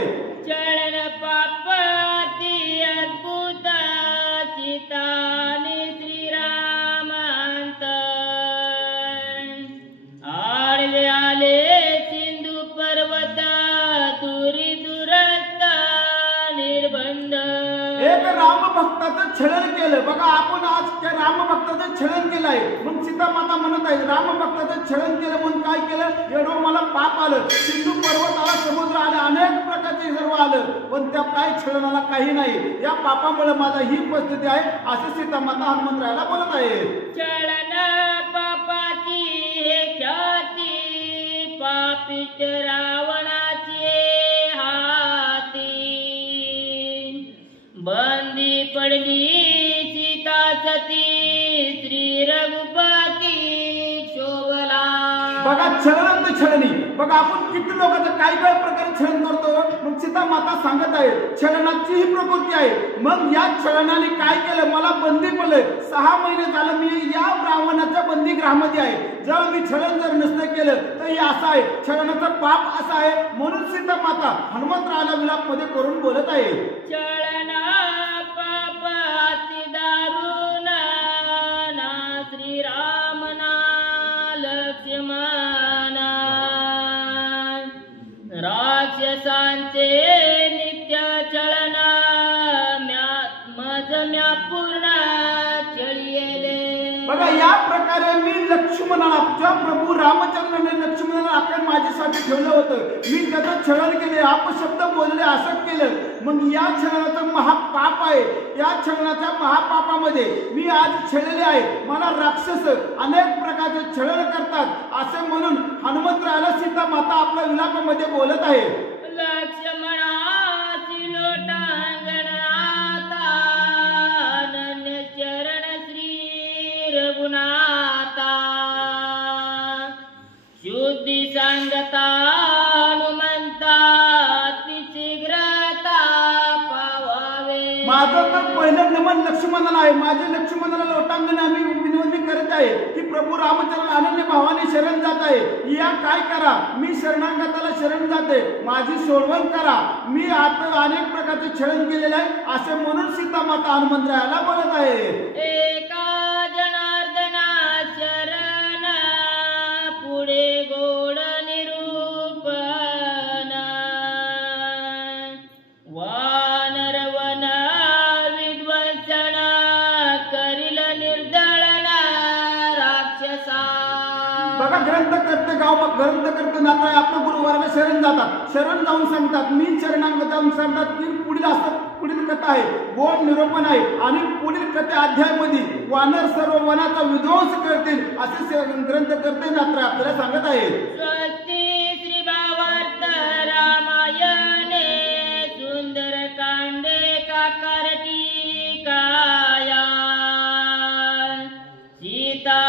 चळन पापाती अद्भुत चितानी श्रीरामांत आडवे आले सिंधू पर्वत दुरी दुरस्त निर्बंध. एक रामभक्ताचं छळन केलं. बघा आपण आज त्या रामभक्ताचं छळन केलं आहे. मग सीता माता म्हणत आहे रामभक्ताचं छळन केलं म्हणून काय केलं? एवढं मला पाप आलं. सिंधू पर्वत आला, समुद्र आले, अनेक प्रकारचे सर्व आलं पण त्या काय छळनाला काही नाही. या पापामुळे माझा ही परिस्थिती आहे असे सीता माता हनुमंतरायाला बोलत आहे. चळन पापाची हे ख्याती पापिष्ट रावणाची हाती बंदी पडली सीता सती श्री रघुपती शोभला. बघा छळन छळणी. बघा आपण किती लोकांचं काही काही प्रकारे छळन करतो. मग सीता माता सांगत आहे छळनाची ही प्रकृती आहे. मग या छळनाने काय केलं? मला बंदी पडले. 6 महिने झालं मी या रावणाच्या बंदीगृहामध्ये आहे. जर मी छळन जर नसतं केलं तर हे असं आहे. छळनाचं पाप असं आहे. म्हणून सीता माता हनुमंतरायाला विलाप मध्ये करून बोलत आहे. चळना पाप अति दारुण ना श्रीरामना लक्ष्मणा राक्षसांचे नित्य चळना म्या पूर्ण चळियेले. बघा या प्रकारे मी लक्ष्मणाला ज्या प्रभू रामचंद्राने लक्ष्मणाला आपण माझ्यासाठी ठेवलं होतं मी त्याचं छळन केले, अपशब्द बोलले, असं केलं. मग या छळनाचं महापाप आहे. या छळनाच्या महापापामध्ये मी आज छळले आहे. मला राक्षस अनेक प्रकारचे छळन करतात असे म्हणून हनुमंतरायाला सीता माता आपल्या विलापामध्ये बोलत आहे. लक्ष्मणाची लोटांगण आता अनन्य चरण श्री रघुनाथा शुद्धी सांगता हनुमंता शीघ्रता पावावे. माझं तर पहिलं नमन लक्ष्मणाला आहे. माझे लक्ष्मणाला लोटांगण आम्ही विनवणी करत आहे की प्रभू रामचंद्र अनन्य भावाने शरण जात आहे. या काय करा? मी शरणागताला शरण जाते, माझी सोडवण करा. मी आता अनेक प्रकारचे छळन केलेले आहे असे म्हणून सीता माता हनुमंतरायाला बोलत आहे. एका जनार्दना शरण पुढे गोड निरूपण वानर वन विध्वंसन करिल निर्दळन राक्षसा. बघा ग्रंथ करते नाता आपल्या गुरुवाराला शरण जातात. शरण जाऊन सांगतात मी शरणांग जाऊन सांगतात की पुढील असं पुढील कथा आहे, गोड निरूपण आहे आणि पुढील कथा अध्यायामध्ये वानर सर्व वनाचा विध्वंस करतील असे ग्रंथ करते नात्र आपल्याला सांगत आहे. स्वस्ती श्री भावार्थ रामायणे सुंदर कांडे काकारटी काया सीता